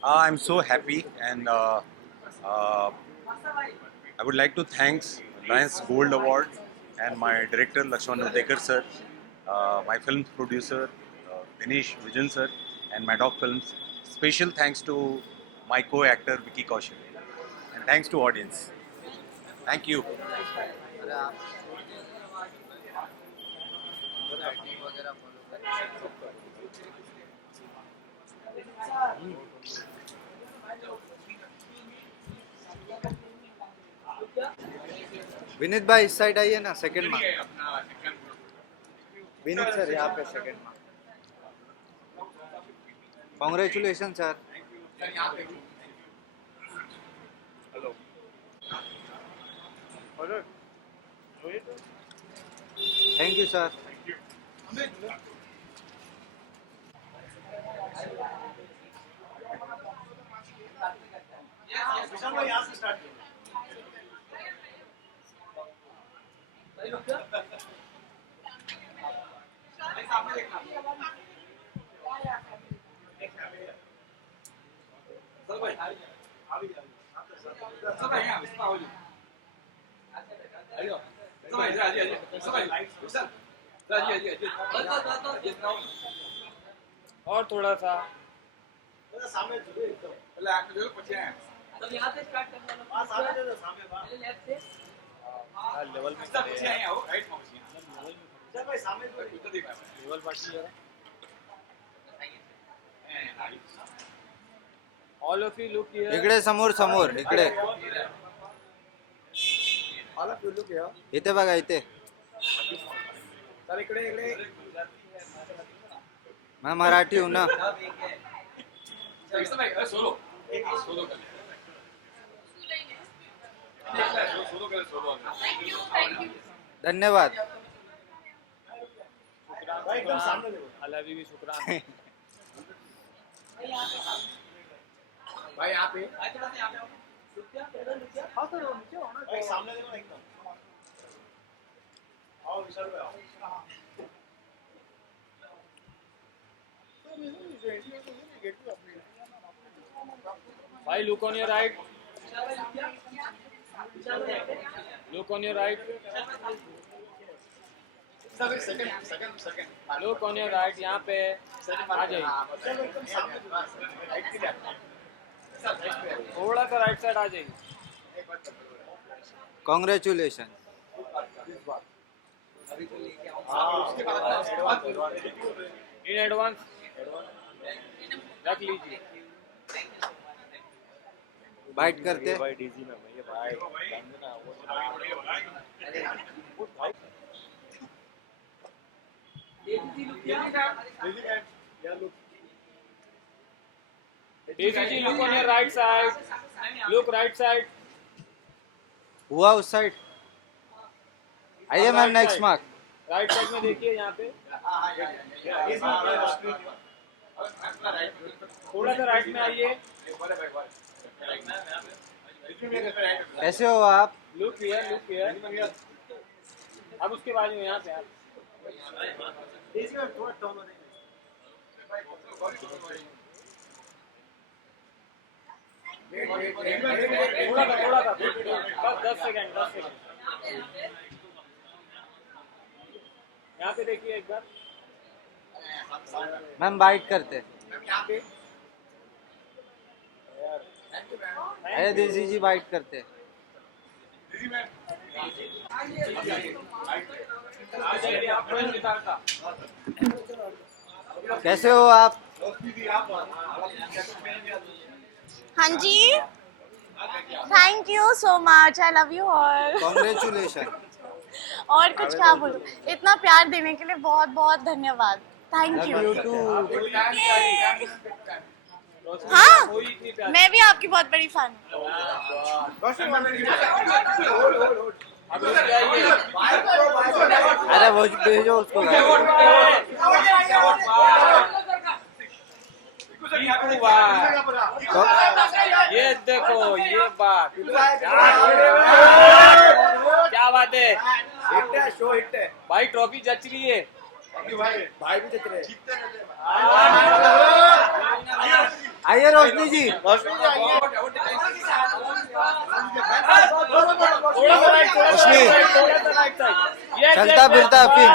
I'm so happy and I would like to thank Lions Gold Award and my director Lakshman Udekar sir, my film producer Dinesh Vijan sir and Maddock Films. Special thanks to my co-actor Vicky Kaushal and thanks to audience. Thank you. Vineet भाई इस side आइए ना second में Vineet sir यहाँ पे second में congratulation sir hello thank you sir. यहाँ से स्टार्ट और थोड़ा सा सामने पहले आके देखो पीछे हैं तब यहां से स्टार्ट करना है हां सामने दे दो सामने पहले लेफ्ट से लेवल में सब पीछे हैं आओ राइट में पीछे सर भाई सामने तो इधर देखा लेवल बाकी है all of you look here इकडे समोर समोर इकडे all of you look here इथे बघा इथे सर इकडे इकडे मैं मराठी हूँ ना। सोलो सोलो कर सोलो कर सोलो धन्यवाद। भाई एकदम सामने देखो अलावी भी शुक्रान। भाई यहाँ पे थोड़ा सा यहाँ पे रुक जा हाँ सर नीचे हो ना भाई सामने देखो एकदम आओ विशाल भाई आओ भाई look on your right, look on your right, look on your right. यहाँ पे आ जाइए, थोड़ा सा राइट साइड आ जाइए। कॉन्ग्रेचुलेशन। इन एडवांस रख लीजिए। बाइट करते भाई डीजी में भैया भाई DG look on your right side, look right side. हुआ उस साइड। आइए ma'am next mark. Right side में देखिए यहाँ पे थोड़ा सा राइट में आइए। कैसे हो आप? Look here, look here. अब उसके बाद में यहाँ पे आप थोड़ा सा बस 10 सेकंड यहाँ पे देखिए एक बार। मैम बाइट करते। अरे देसी जी बाइट करते। कैसे हो आप? हाँ जी, thank you so much, I love you all. Congratulation. और कुछ क्या बोलूं, इतना प्यार देने के लिए बहुत बहुत धन्यवाद। Thank you. हाँ, मैं भी आपकी बहुत बड़ी फैन हूँ। अरे वो भेजो उसको। ये देखो ये बात क्या बात है। शो हिट है भाई, ट्रॉफी जच रही है भाई भी जच रहे। आइए रोशनी जी। चलता फिरता फिर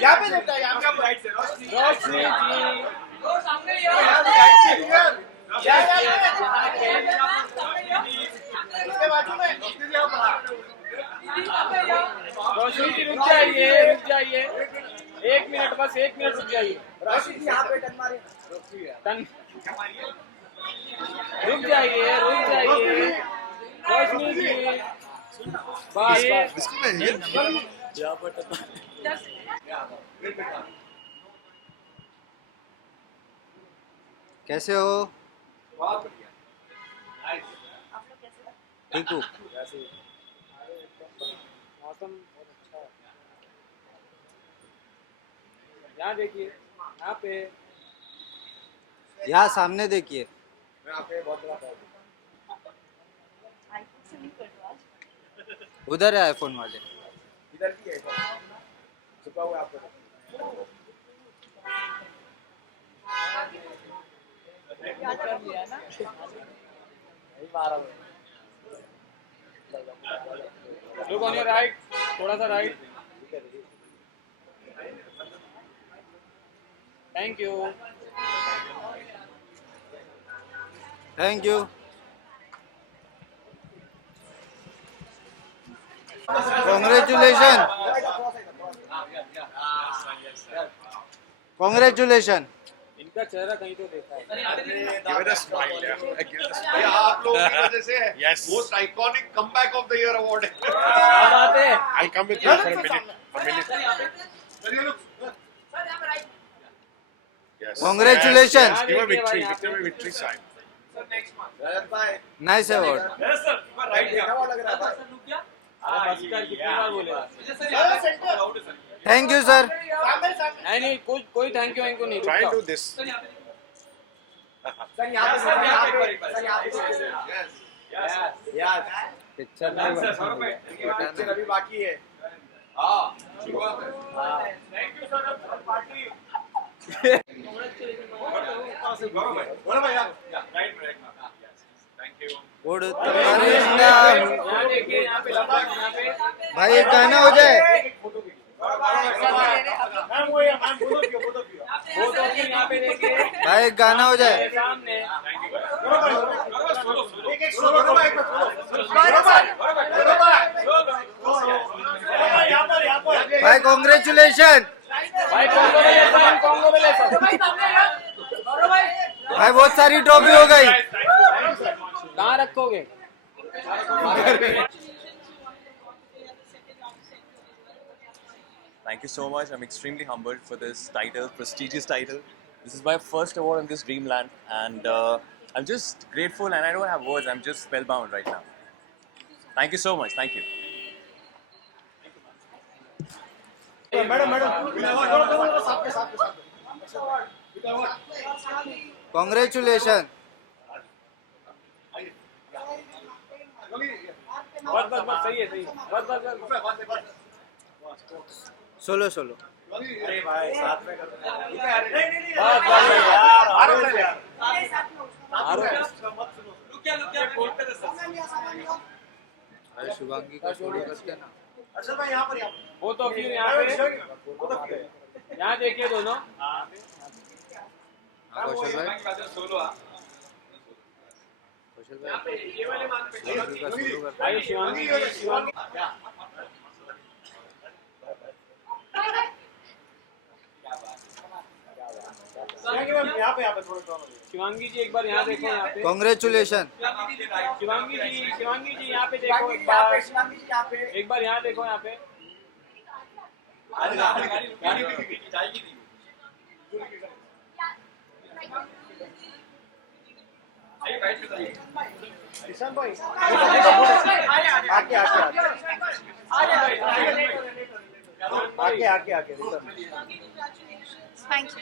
यहाँ पे देखता है, यहाँ पे राइट से रोशनी जी रुक जाइए, रुक जाइए। 1 मिनट, बस 1 मिनट रुक जाइए। रोशनी जी यहाँ पे टन मारे। रुक जाइए, रुक जाइए रोशनी जी। बस कैसे हो? ठीक हूँ। मौसम बहुत अच्छा है। यहाँ देखिए, यहाँ पे यहाँ सामने देखिए। यहाँ पे बहुत बड़ा है। उधर है आईफोन वाले। इधर भी है छुपा हुआ आपको। Look on your right, थोड़ा सा right. Thank you. Thank you. Congratulation. Congratulation. इनका चेहरा कहीं तो देखा है। Give it a smile, yeah. Give it a smile. ये आप लोगों की वजह से Yes. most iconic comeback of the year award है। I'll come with you for a minute. Yes. Congratulations. Yes, give a victory. Give a victory sign. Nice award. Thank you sir. नहीं कोई thank you नहीं। Try and do this. Picture अभी बाकी है। Good भाई एक गाना हो जाए। भाई एक गाना हो जाए। भाई कॉन्ग्रेचुलेशन। भाई बहुत सारी ट्रॉफी हो गई। कहाँ रखोगे? Thank you so much. I'm extremely humbled for this title, prestigious title. This is my first award in this dreamland, and I'm just grateful. And I don't have words. I'm just spellbound right now. Thank you so much. Thank you. Congratulation. बस सही है सही। बस solo solo. अरे भाई साथ में करो। अरे शुभांगी का सोलो करते ना। अच्छा भाई यहाँ पर वो तो फिर यहाँ पे यहाँ देखिए दोनों। कौशल भाई। कौशल भाई ये वाले मान पे शिवांगी का सोलो करते हैं। शिवांगी यहाँ पे थोड़ा शिवांगी जी एक बार यहाँ देखो। यहाँ पे कॉन्ग्रेचुलेशन। शिवांगी जी यहाँ पे देखो एक बार यहाँ देखो। यहाँ पे आके Thank you.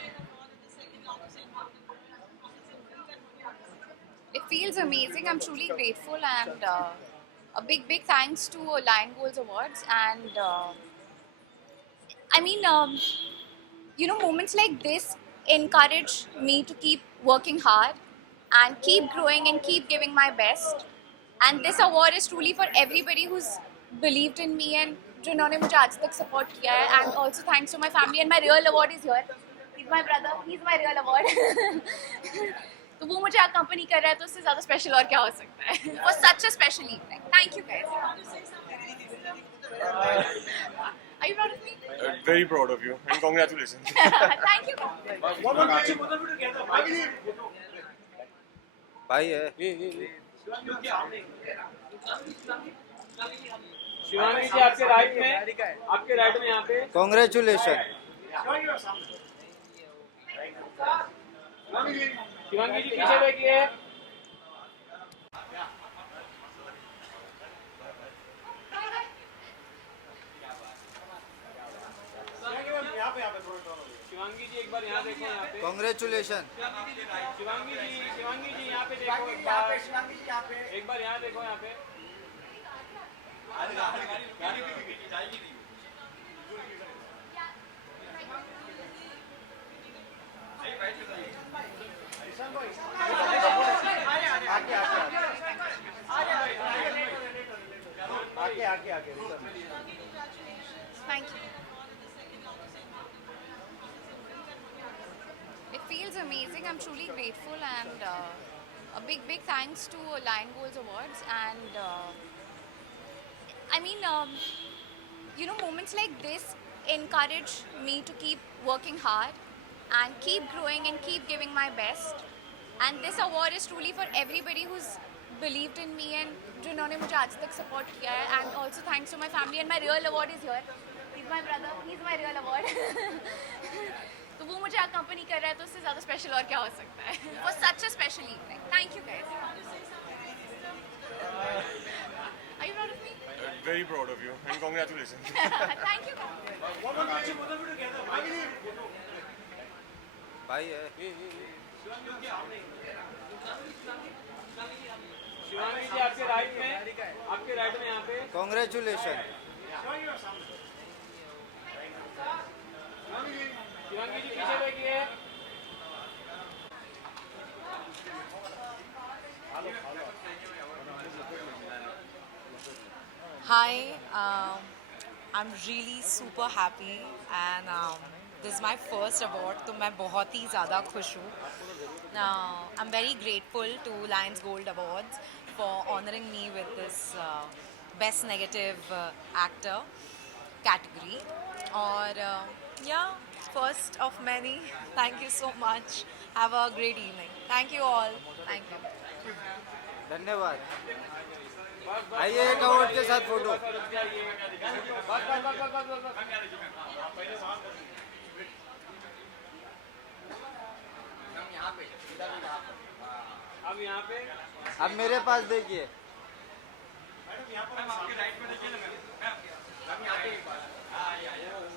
It feels amazing. I'm truly grateful, and a big thanks to Lion Goals Awards. And I mean, moments like this encourage me to keep working hard and keep growing and keep giving my best. And this award is truly for everybody who's believed in me and जिन्होंने मुझे आज तक support किया है. And also thanks to my family. And my real award is here. He's my brother. He's my real award. तो वो मुझे accompany कर रहा है तो उससे ज़्यादा special और क्या हो सकता है? For such a special evening. Thank you guys. Are you proud of me? Very proud of you and congratulations. Thank you. भाई है। शिवांगी जी आपके राइट में यहाँ पे। कॉन्ग्रेचुलेशन। शिवांगी जी पीछे देखिए। यहाँ पे थोड़ा टर्न हो गया। शिवांगी जी एक बार यहाँ देखो, यहाँ पे कॉन्ग्रेचुलेशन। शिवांगी जी यहाँ पे देखो एक बार, एक बार यहाँ देखो, यहाँ पे आगे Thank you. It feels amazing. I'm truly grateful, and a big thanks to Lion Goals Awards. And I mean, moments like this encourage me to keep working hard and keep growing and keep giving my best. And this award is truly for everybody who's believed in me and जिन्होंने मुझे आज तक support किया है. And also thanks to my family. And my real award is here. He's my brother. He's my real award. तो वो मुझे accompany कर रहा है, तो उससे ज़्यादा special और क्या हो सकता है? For such a special evening. Thank you guys. Are you proud of me? Very proud of you and congratulations. Thank you guys. भाई है। शिवांगी जी आपके राइट में यहाँ पे। कॉन्ग्रेचुलेशन। शिवांगी जी पीछे देखिए। Hi, I'm really super happy and this is my first award, तो मैं बहुत ही ज़्यादा खुश हूँ. I'm very grateful to Lions Gold Awards for honoring me with this Best Negative Actor category. और yeah, first of many. Thank you so much. Have a great evening. Thank you all. Thank you. धन्यवाद। आइए एक award के साथ photo. अब यहाँ पे अब मेरे पास देखिए।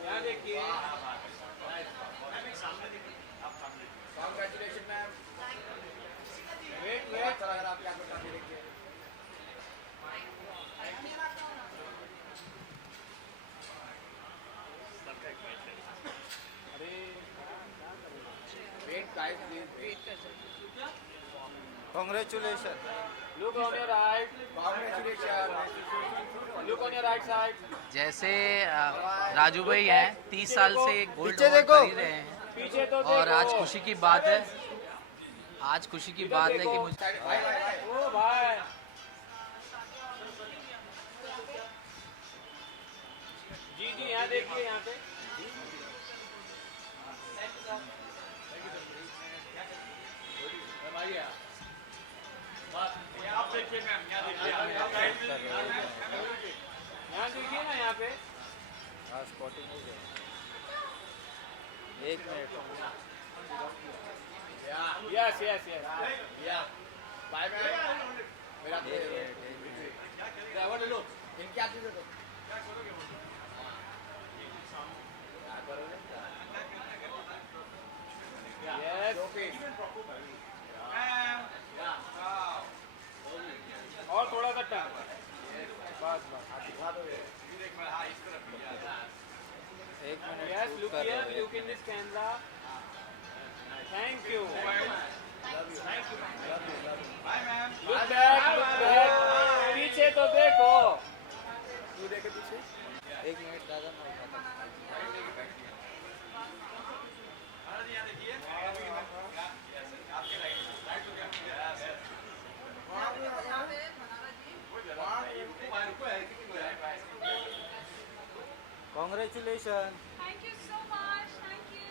यहाँ देखिए। Congratulations, ma'am. वेट अच्छा लग रहा है आपकी आंखों में देख के। Wait, guys, please wait. Congratulations. Look on your right. Congratulations. Look on your right side. जैसे राजू भाई हैं 30 साल से गोल्ड पीछे अवार्ड देखो। कर ही रहे हैं पीछे तो और देखो। आज खुशी की बात है, आज खुशी की बात है कि मुझे ओ भाई। जी यहाँ देखिए, यहाँ पे। आप देखिए मैम, यहाँ देखिए ना, यहाँ पे। हाँ, स्पॉटिंग हो गया। एक minute. Yes, yes, yes. Yeah. Bye, man. मेरा तो ड्राइवर ले लो। इनकी आती है तो। Yes. Okay. और थोड़ा सा टर्न। बस बस। एक मिनट। Yes, shoot look कर here, रहे हो। look in this camera. Thank you. Look back, look back. पीछे तो देखो। तू देखे पीछे। एक मिनट दादा मैं उठाता हूँ। Congratulations. Thank you so much. Thank you.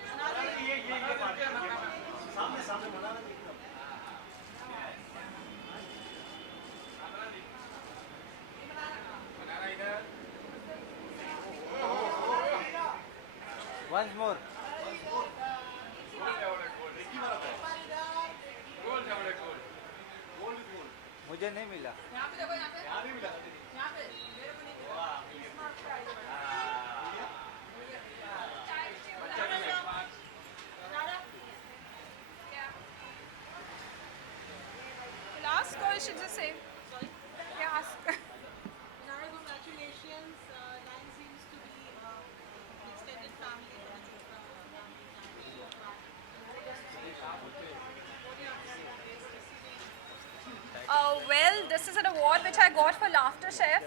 सामने बनाना देखना। Once more. मुझे नहीं मिला। यहाँ पे देखो, यहाँ पे। यहाँ नहीं मिला। यहाँ पे। मेरे को नहीं मिला। Congratulations the same. Yeah, ask. Another congratulations. Lion seems to be an extended family for the Well, this is an award which I got for Laughter Chef.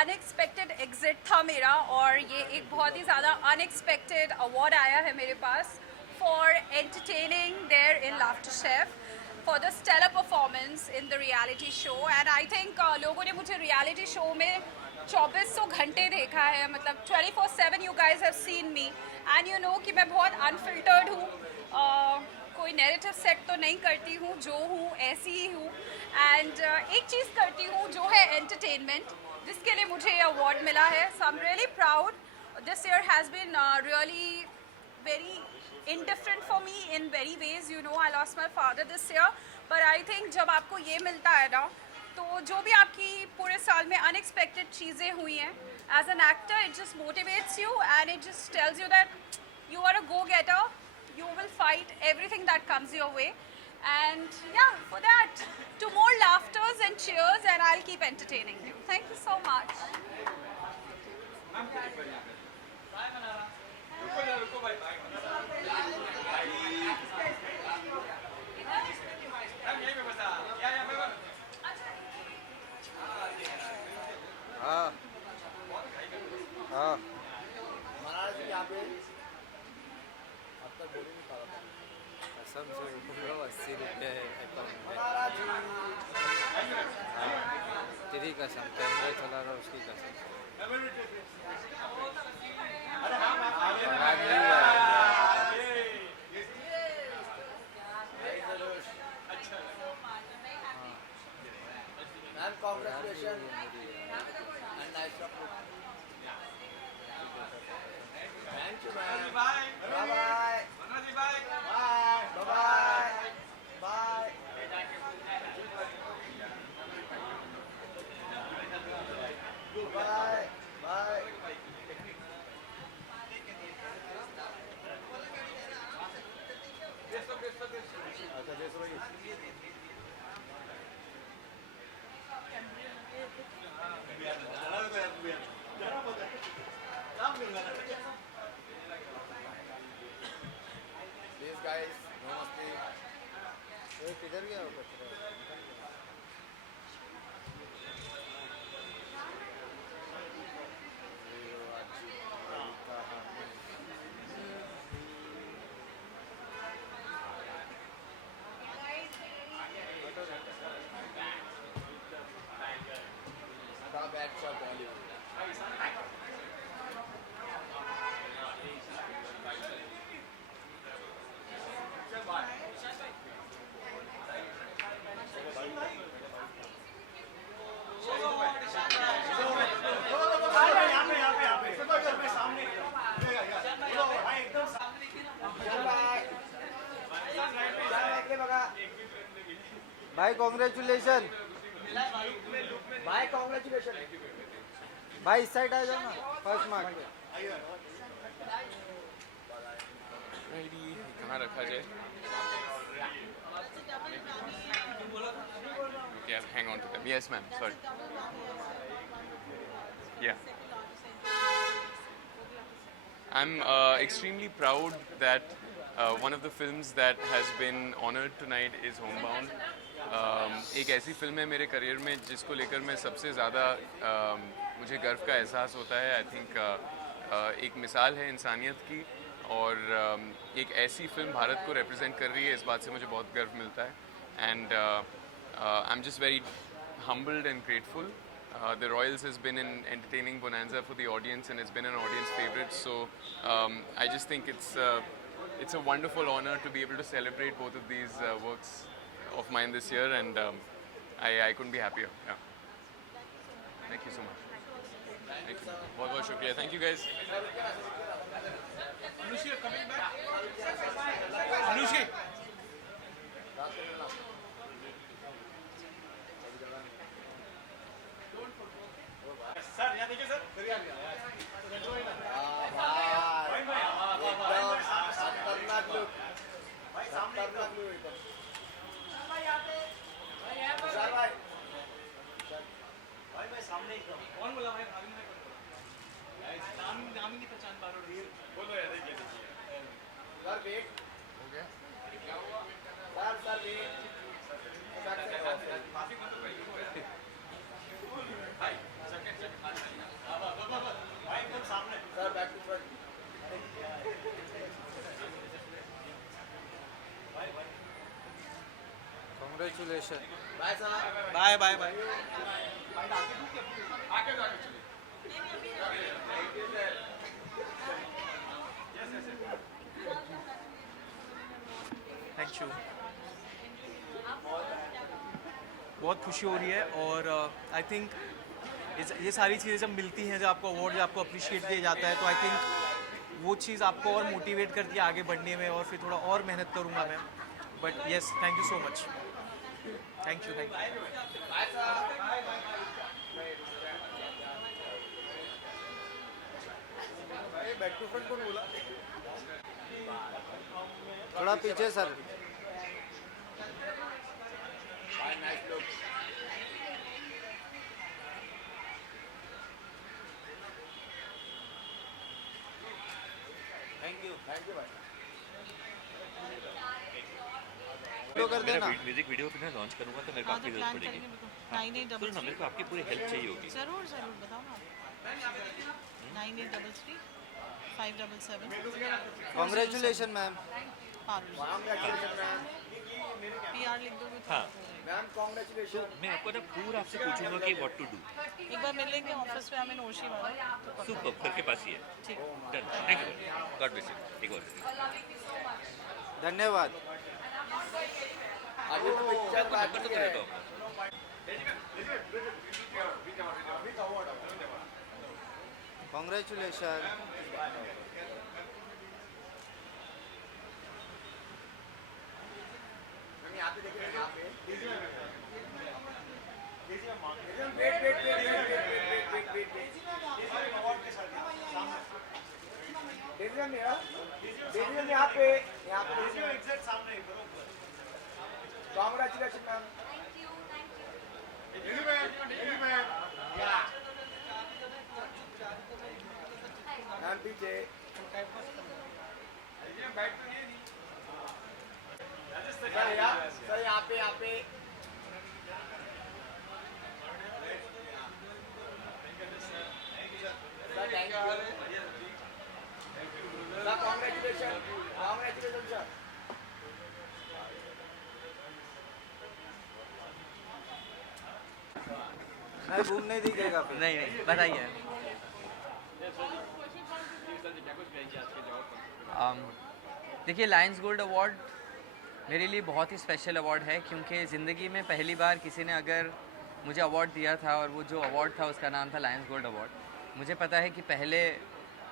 Unexpected exit था मेरा और ये एक बहुत ही ज़्यादा अनएक्सपेक्टेड अवार्ड आया है मेरे पास for entertaining there in laughter chef for the stellar performance in the reality show and I think लोगों ने मुझे रियलिटी शो में 2400 घंटे देखा है, मतलब 24/7 you guys have seen me and you know कि मैं बहुत अनफिल्टर्ड हूँ, कोई नैरेटिव सेट तो नहीं करती हूँ, जो हूँ ऐसी ही हूँ एंड एक चीज़ करती हूँ जो है एंटरटेनमेंट, जिसके लिए मुझे ये अवार्ड मिला है. So I am really proud. This year has been really very indifferent for me in very ways. You know, I lost my father this year, but I think जब आपको ये मिलता है ना, तो जो भी आपकी पूरे साल में unexpected चीज़ें हुई हैं, as an actor it just motivates you and it just tells you that you are a go-getter. You will fight everything that comes your way, and yeah, for that, to more laughters and cheers, and I'll keep entertaining you. Thank you so much. हाँ हाँ कसम से बोलो 80 रुपये है account में. हाँ, तेरी कसम, कैमरा चला रहा उसकी कसम. पगार नहीं आया. Ma'am congratulation and nice job. Thank you ma'am. Bye bye bye bye bye bye. Bye bye. Please guys, namaste. ये किधर गया वो कचरा? भाई कॉन्ग्रेचुलेशन. भाई कांग्रेचुलेशन. भाई इस साइड आ जाओ ना, फर्स्ट मार्क. कहाँ रखा जाए? Yeah, hang on to them. Yes, ma'am. Sorry. Yeah. I'm extremely proud that one of the films that has been honored tonight is Homebound. एक ऐसी फिल्म है मेरे करियर में जिसको लेकर मैं सबसे ज़्यादा मुझे गर्व का एहसास होता है. आई थिंक एक मिसाल है इंसानियत की और एक ऐसी फिल्म भारत को रिप्रेजेंट कर रही है, इस बात से मुझे बहुत गर्व मिलता है. And I am just very humbled and grateful. The Royals has been an entertaining bonanza for the audience and it's been an audience favorite. So I just think it's a wonderful honor to be able to celebrate both of these works of mine this year, and I couldn't be happier. Yeah. Thank you so much. Thank you. बहुत बहुत शुक्रिया. Thank you guys. Anushka coming back. Anushka. Sir यहाँ देखिए sir. खतरनाक look. खतरनाक look एकदम. भाई मैं सामने ही हूं। कौन बोला भाई? भाभी ने नाम ही नहीं पहचान पा रहे हो। बोलो यार, देखिए सर वेट हो गया। क्या हुआ सर वेट माफी मत दो भाई। सेकंड भाई एकदम सामने सर, बैक टू फ्रंट भाई। Congratulations. Bye sir, bye bye bye. आगे चलिए। Thank you. बहुत खुशी हो रही है और आई थिंक ये सारी चीज़ें जब मिलती हैं, जब आपको अवार्ड, जब आपको अप्रिशिएट किया जाता है, तो आई थिंक वो चीज़ आपको और मोटिवेट करती है आगे बढ़ने में, और फिर थोड़ा और मेहनत करूँगा मैं। But yes, thank you so much. Thank you. Back to front कौन बोला? थोड़ा पीछे सर। थैंक यू भाई। कर देना। म्यूजिक वीडियो भी मैं लॉन्च करूंगा तो मेरे को आपकी जरूरत पड़ेगी। हाँ, सुनो ना, मेरे को आपकी पूरी हेल्प चाहिए होगी। जरूर जरूर बताओ ना। 9833 577 Congratulations मैम। PR लिख दोगे तो हाँ मैम कांग्रेचुलेशन। मैं आपको ना पूरा आपसे पूछूंगा कि व्हाट टू डू। एक बार मिल लेंगे ऑफिस में, हमें नोशी वाला। सुपर, करके पास ही है। ठीक। Done, thank you, God bless you. एक और धन्यवाद। आगे तो पिक्चर नंबर तो देता हूँ। Congratulations. यहाँ पे देखिए, यहाँ पे कांग्रेचुलेशन मैम। मैम पीछे सर, यहाँ पे sir, thank you sir, congratulation sir. नहीं घूमने दिखेगा फिर। नहीं बताइए। देखिए, लायंस गोल्ड अवार्ड मेरे लिए बहुत ही स्पेशल अवार्ड है, क्योंकि ज़िंदगी में पहली बार किसी ने अगर मुझे अवार्ड दिया था, और वो जो अवार्ड था उसका नाम था लायंस गोल्ड अवार्ड। मुझे पता है कि पहले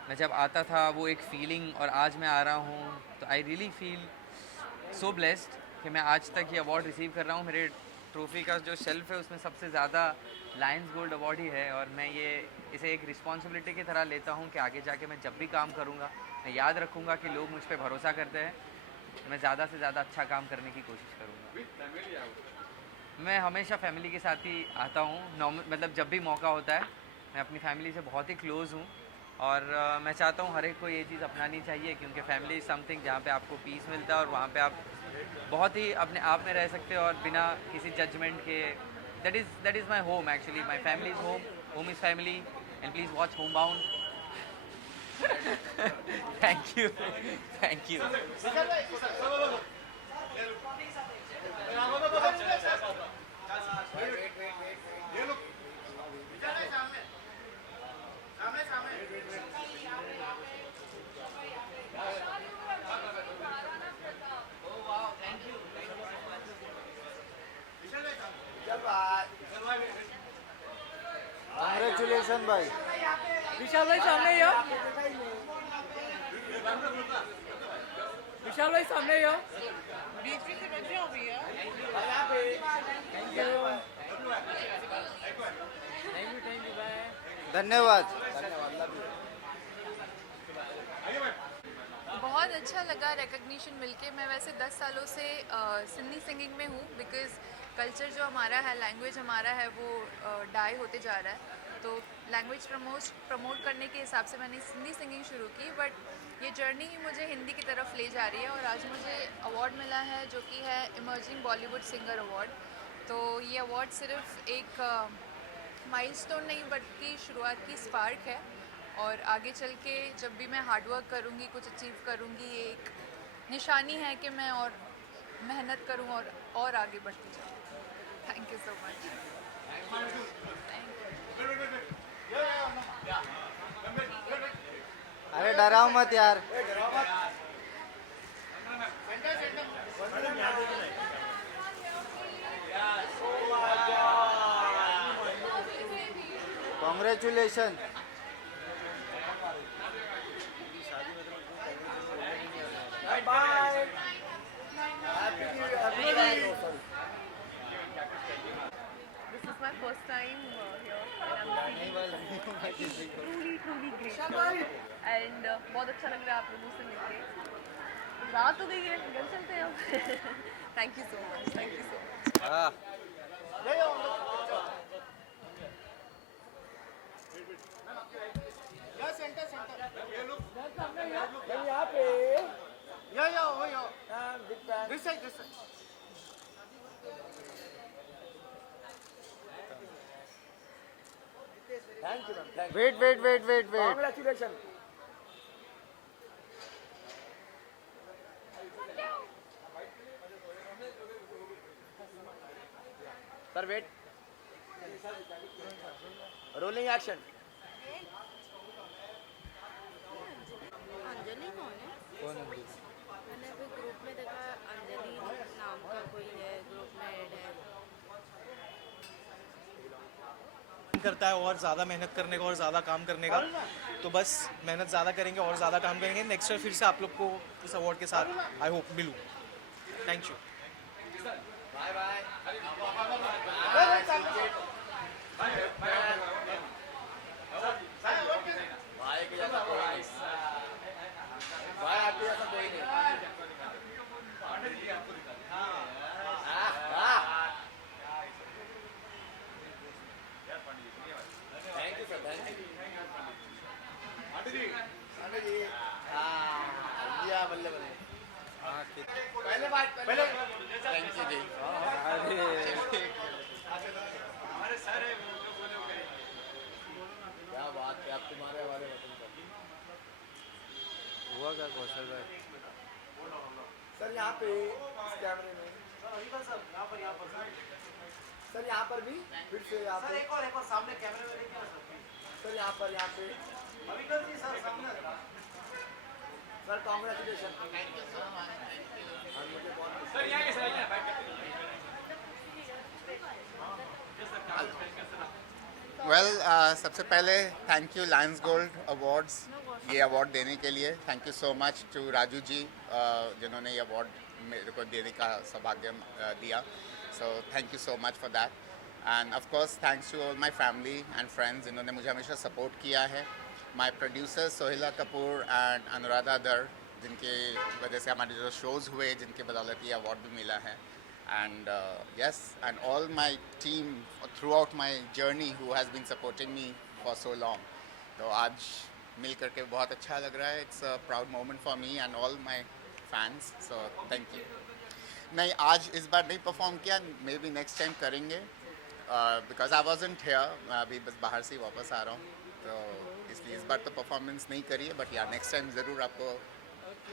मैं जब आता था वो एक फ़ीलिंग, और आज मैं आ रहा हूँ तो I really feel so blessed कि मैं आज तक ये अवार्ड रिसीव कर रहा हूँ। मेरे ट्रॉफ़ी का जो शेल्फ है उसमें सबसे ज़्यादा लायंस गोल्ड अवार्ड ही है, और मैं इसे एक रिस्पॉन्सिबिलिटी की तरह लेता हूँ कि आगे जाके मैं जब भी काम करूँगा मैं याद रखूँगा कि लोग मुझ पर भरोसा करते हैं, तो मैं ज़्यादा से ज़्यादा अच्छा काम करने की कोशिश करूँगा। मैं हमेशा फैमिली के साथ ही आता हूँ, मतलब जब भी मौका होता है। मैं अपनी फैमिली से बहुत ही क्लोज़ हूँ, और मैं चाहता हूँ हर एक को ये चीज़ अपनानी चाहिए, क्योंकि फैमिली इज़ समथिंग जहाँ पे आपको पीस मिलता है, और वहाँ पे आप बहुत ही अपने आप में रह सकते हो और बिना किसी जजमेंट के। That is my home actually. My family is home, home is family, and please watch home bound. Thank you. Congratulations भाई। विशाल भाई सामने ही हो। विशाल भाई सामने ही हो। बीच में से बच जाओ भैया। Thank you bye. धन्यवाद। बहुत अच्छा लगा रिकग्निशन मिलके। मैं वैसे 10 सालों से सिंधी सिंगिंग में हूँ, बिकॉज कल्चर जो हमारा है, लैंग्वेज हमारा है, वो डाई होते जा रहा है। तो लैंग्वेज प्रमोट करने के हिसाब से मैंने हिंदी सिंगिंग शुरू की, बट ये जर्नी ही मुझे हिंदी की तरफ ले जा रही है। और आज मुझे अवार्ड मिला है जो कि है इमर्जिंग बॉलीवुड सिंगर अवार्ड। तो ये अवार्ड सिर्फ एक माइलस्टोन नहीं बल्कि शुरुआत की स्पार्क है, और आगे चल के जब भी मैं हार्डवर्क करूँगी, कुछ अचीव करूँगी, ये एक निशानी है कि मैं और मेहनत करूँ और आगे बढ़ती जाऊँ। Thank you so much. अरे डराओ मत यार। Congratulation. Bye. Happy New Year. This is my first time here and I'm feeling truly grateful and बहुत अच्छा लग रहा है आप लोगों से मिलके। रात हो गई है, घर चलते हैं अब। Thank you so much. Thank you so much. यहाँ पे यो this side thank you ma'am, thank you. Wait. Congratulations. Sir, wait. Rolling action. Anjali कौन है? कौन है? मैंने अभी ग्रुप में देखा, अंजलि नाम का कोई है, ग्रुप में ऐड है। करता है और ज़्यादा मेहनत करने का और ज़्यादा काम करने का, तो बस मेहनत ज़्यादा करेंगे और ज़्यादा काम करेंगे। नेक्स्ट ईयर फिर से आप लोग को इस अवार्ड के साथ आई होप मिलूँ। Thank you. Bye bye. भाई के जैसा कोई नहीं। Thank you sir, thank you. बल्ले बल्ले। पहले बात पहले थैंक यू जी। क्या बात है, आप तुम्हारे हवाले वतन का हुआ क्या कौशल भाई? सर यहाँ पे इस कैमरे में सर यहाँ पर भी फिर से यहाँ पे एक और सामने कैमरे में देखिए सर यहाँ पे सर सामने sir congratulation. Thank you so much. Sir यहाँ वेल सबसे पहले thank you lions gold awards ये अवार्ड देने के लिए। Thank you so much to Raju ji जिन्होंने ये अवार्ड मेरे को देने का सौभाग्य दिया। So thank you so much for that and of course thanks to all my family and friends जिन्होंने मुझे हमेशा सपोर्ट किया है। My producer Sohila Kapoor and Anuradha दर जिनके वजह से हमारे जो शोज़ हुए जिनके बदौलत ये अवार्ड भी मिला है। And yes, and all my team throughout my journey who has been supporting me for so long. तो आज मिल करके बहुत अच्छा लग रहा है। It's a proud moment for me and all my fans. So thank you. नहीं आज इस बार नहीं परफॉर्म किया, मे बी नेक्स्ट टाइम करेंगे because I wasn't here. मैं अभी बस बाहर से ही वापस आ रहा हूँ, तो इसलिए इस बार तो परफॉर्मेंस नहीं करी है, बट यार नेक्स्ट टाइम ज़रूर आपको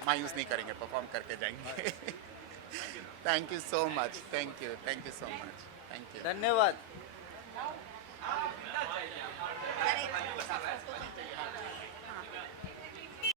मायूस नहीं करेंगे, परफॉर्म करके जाएंगे। Thank you so much. Thank you so much. Thank you. धन्यवाद।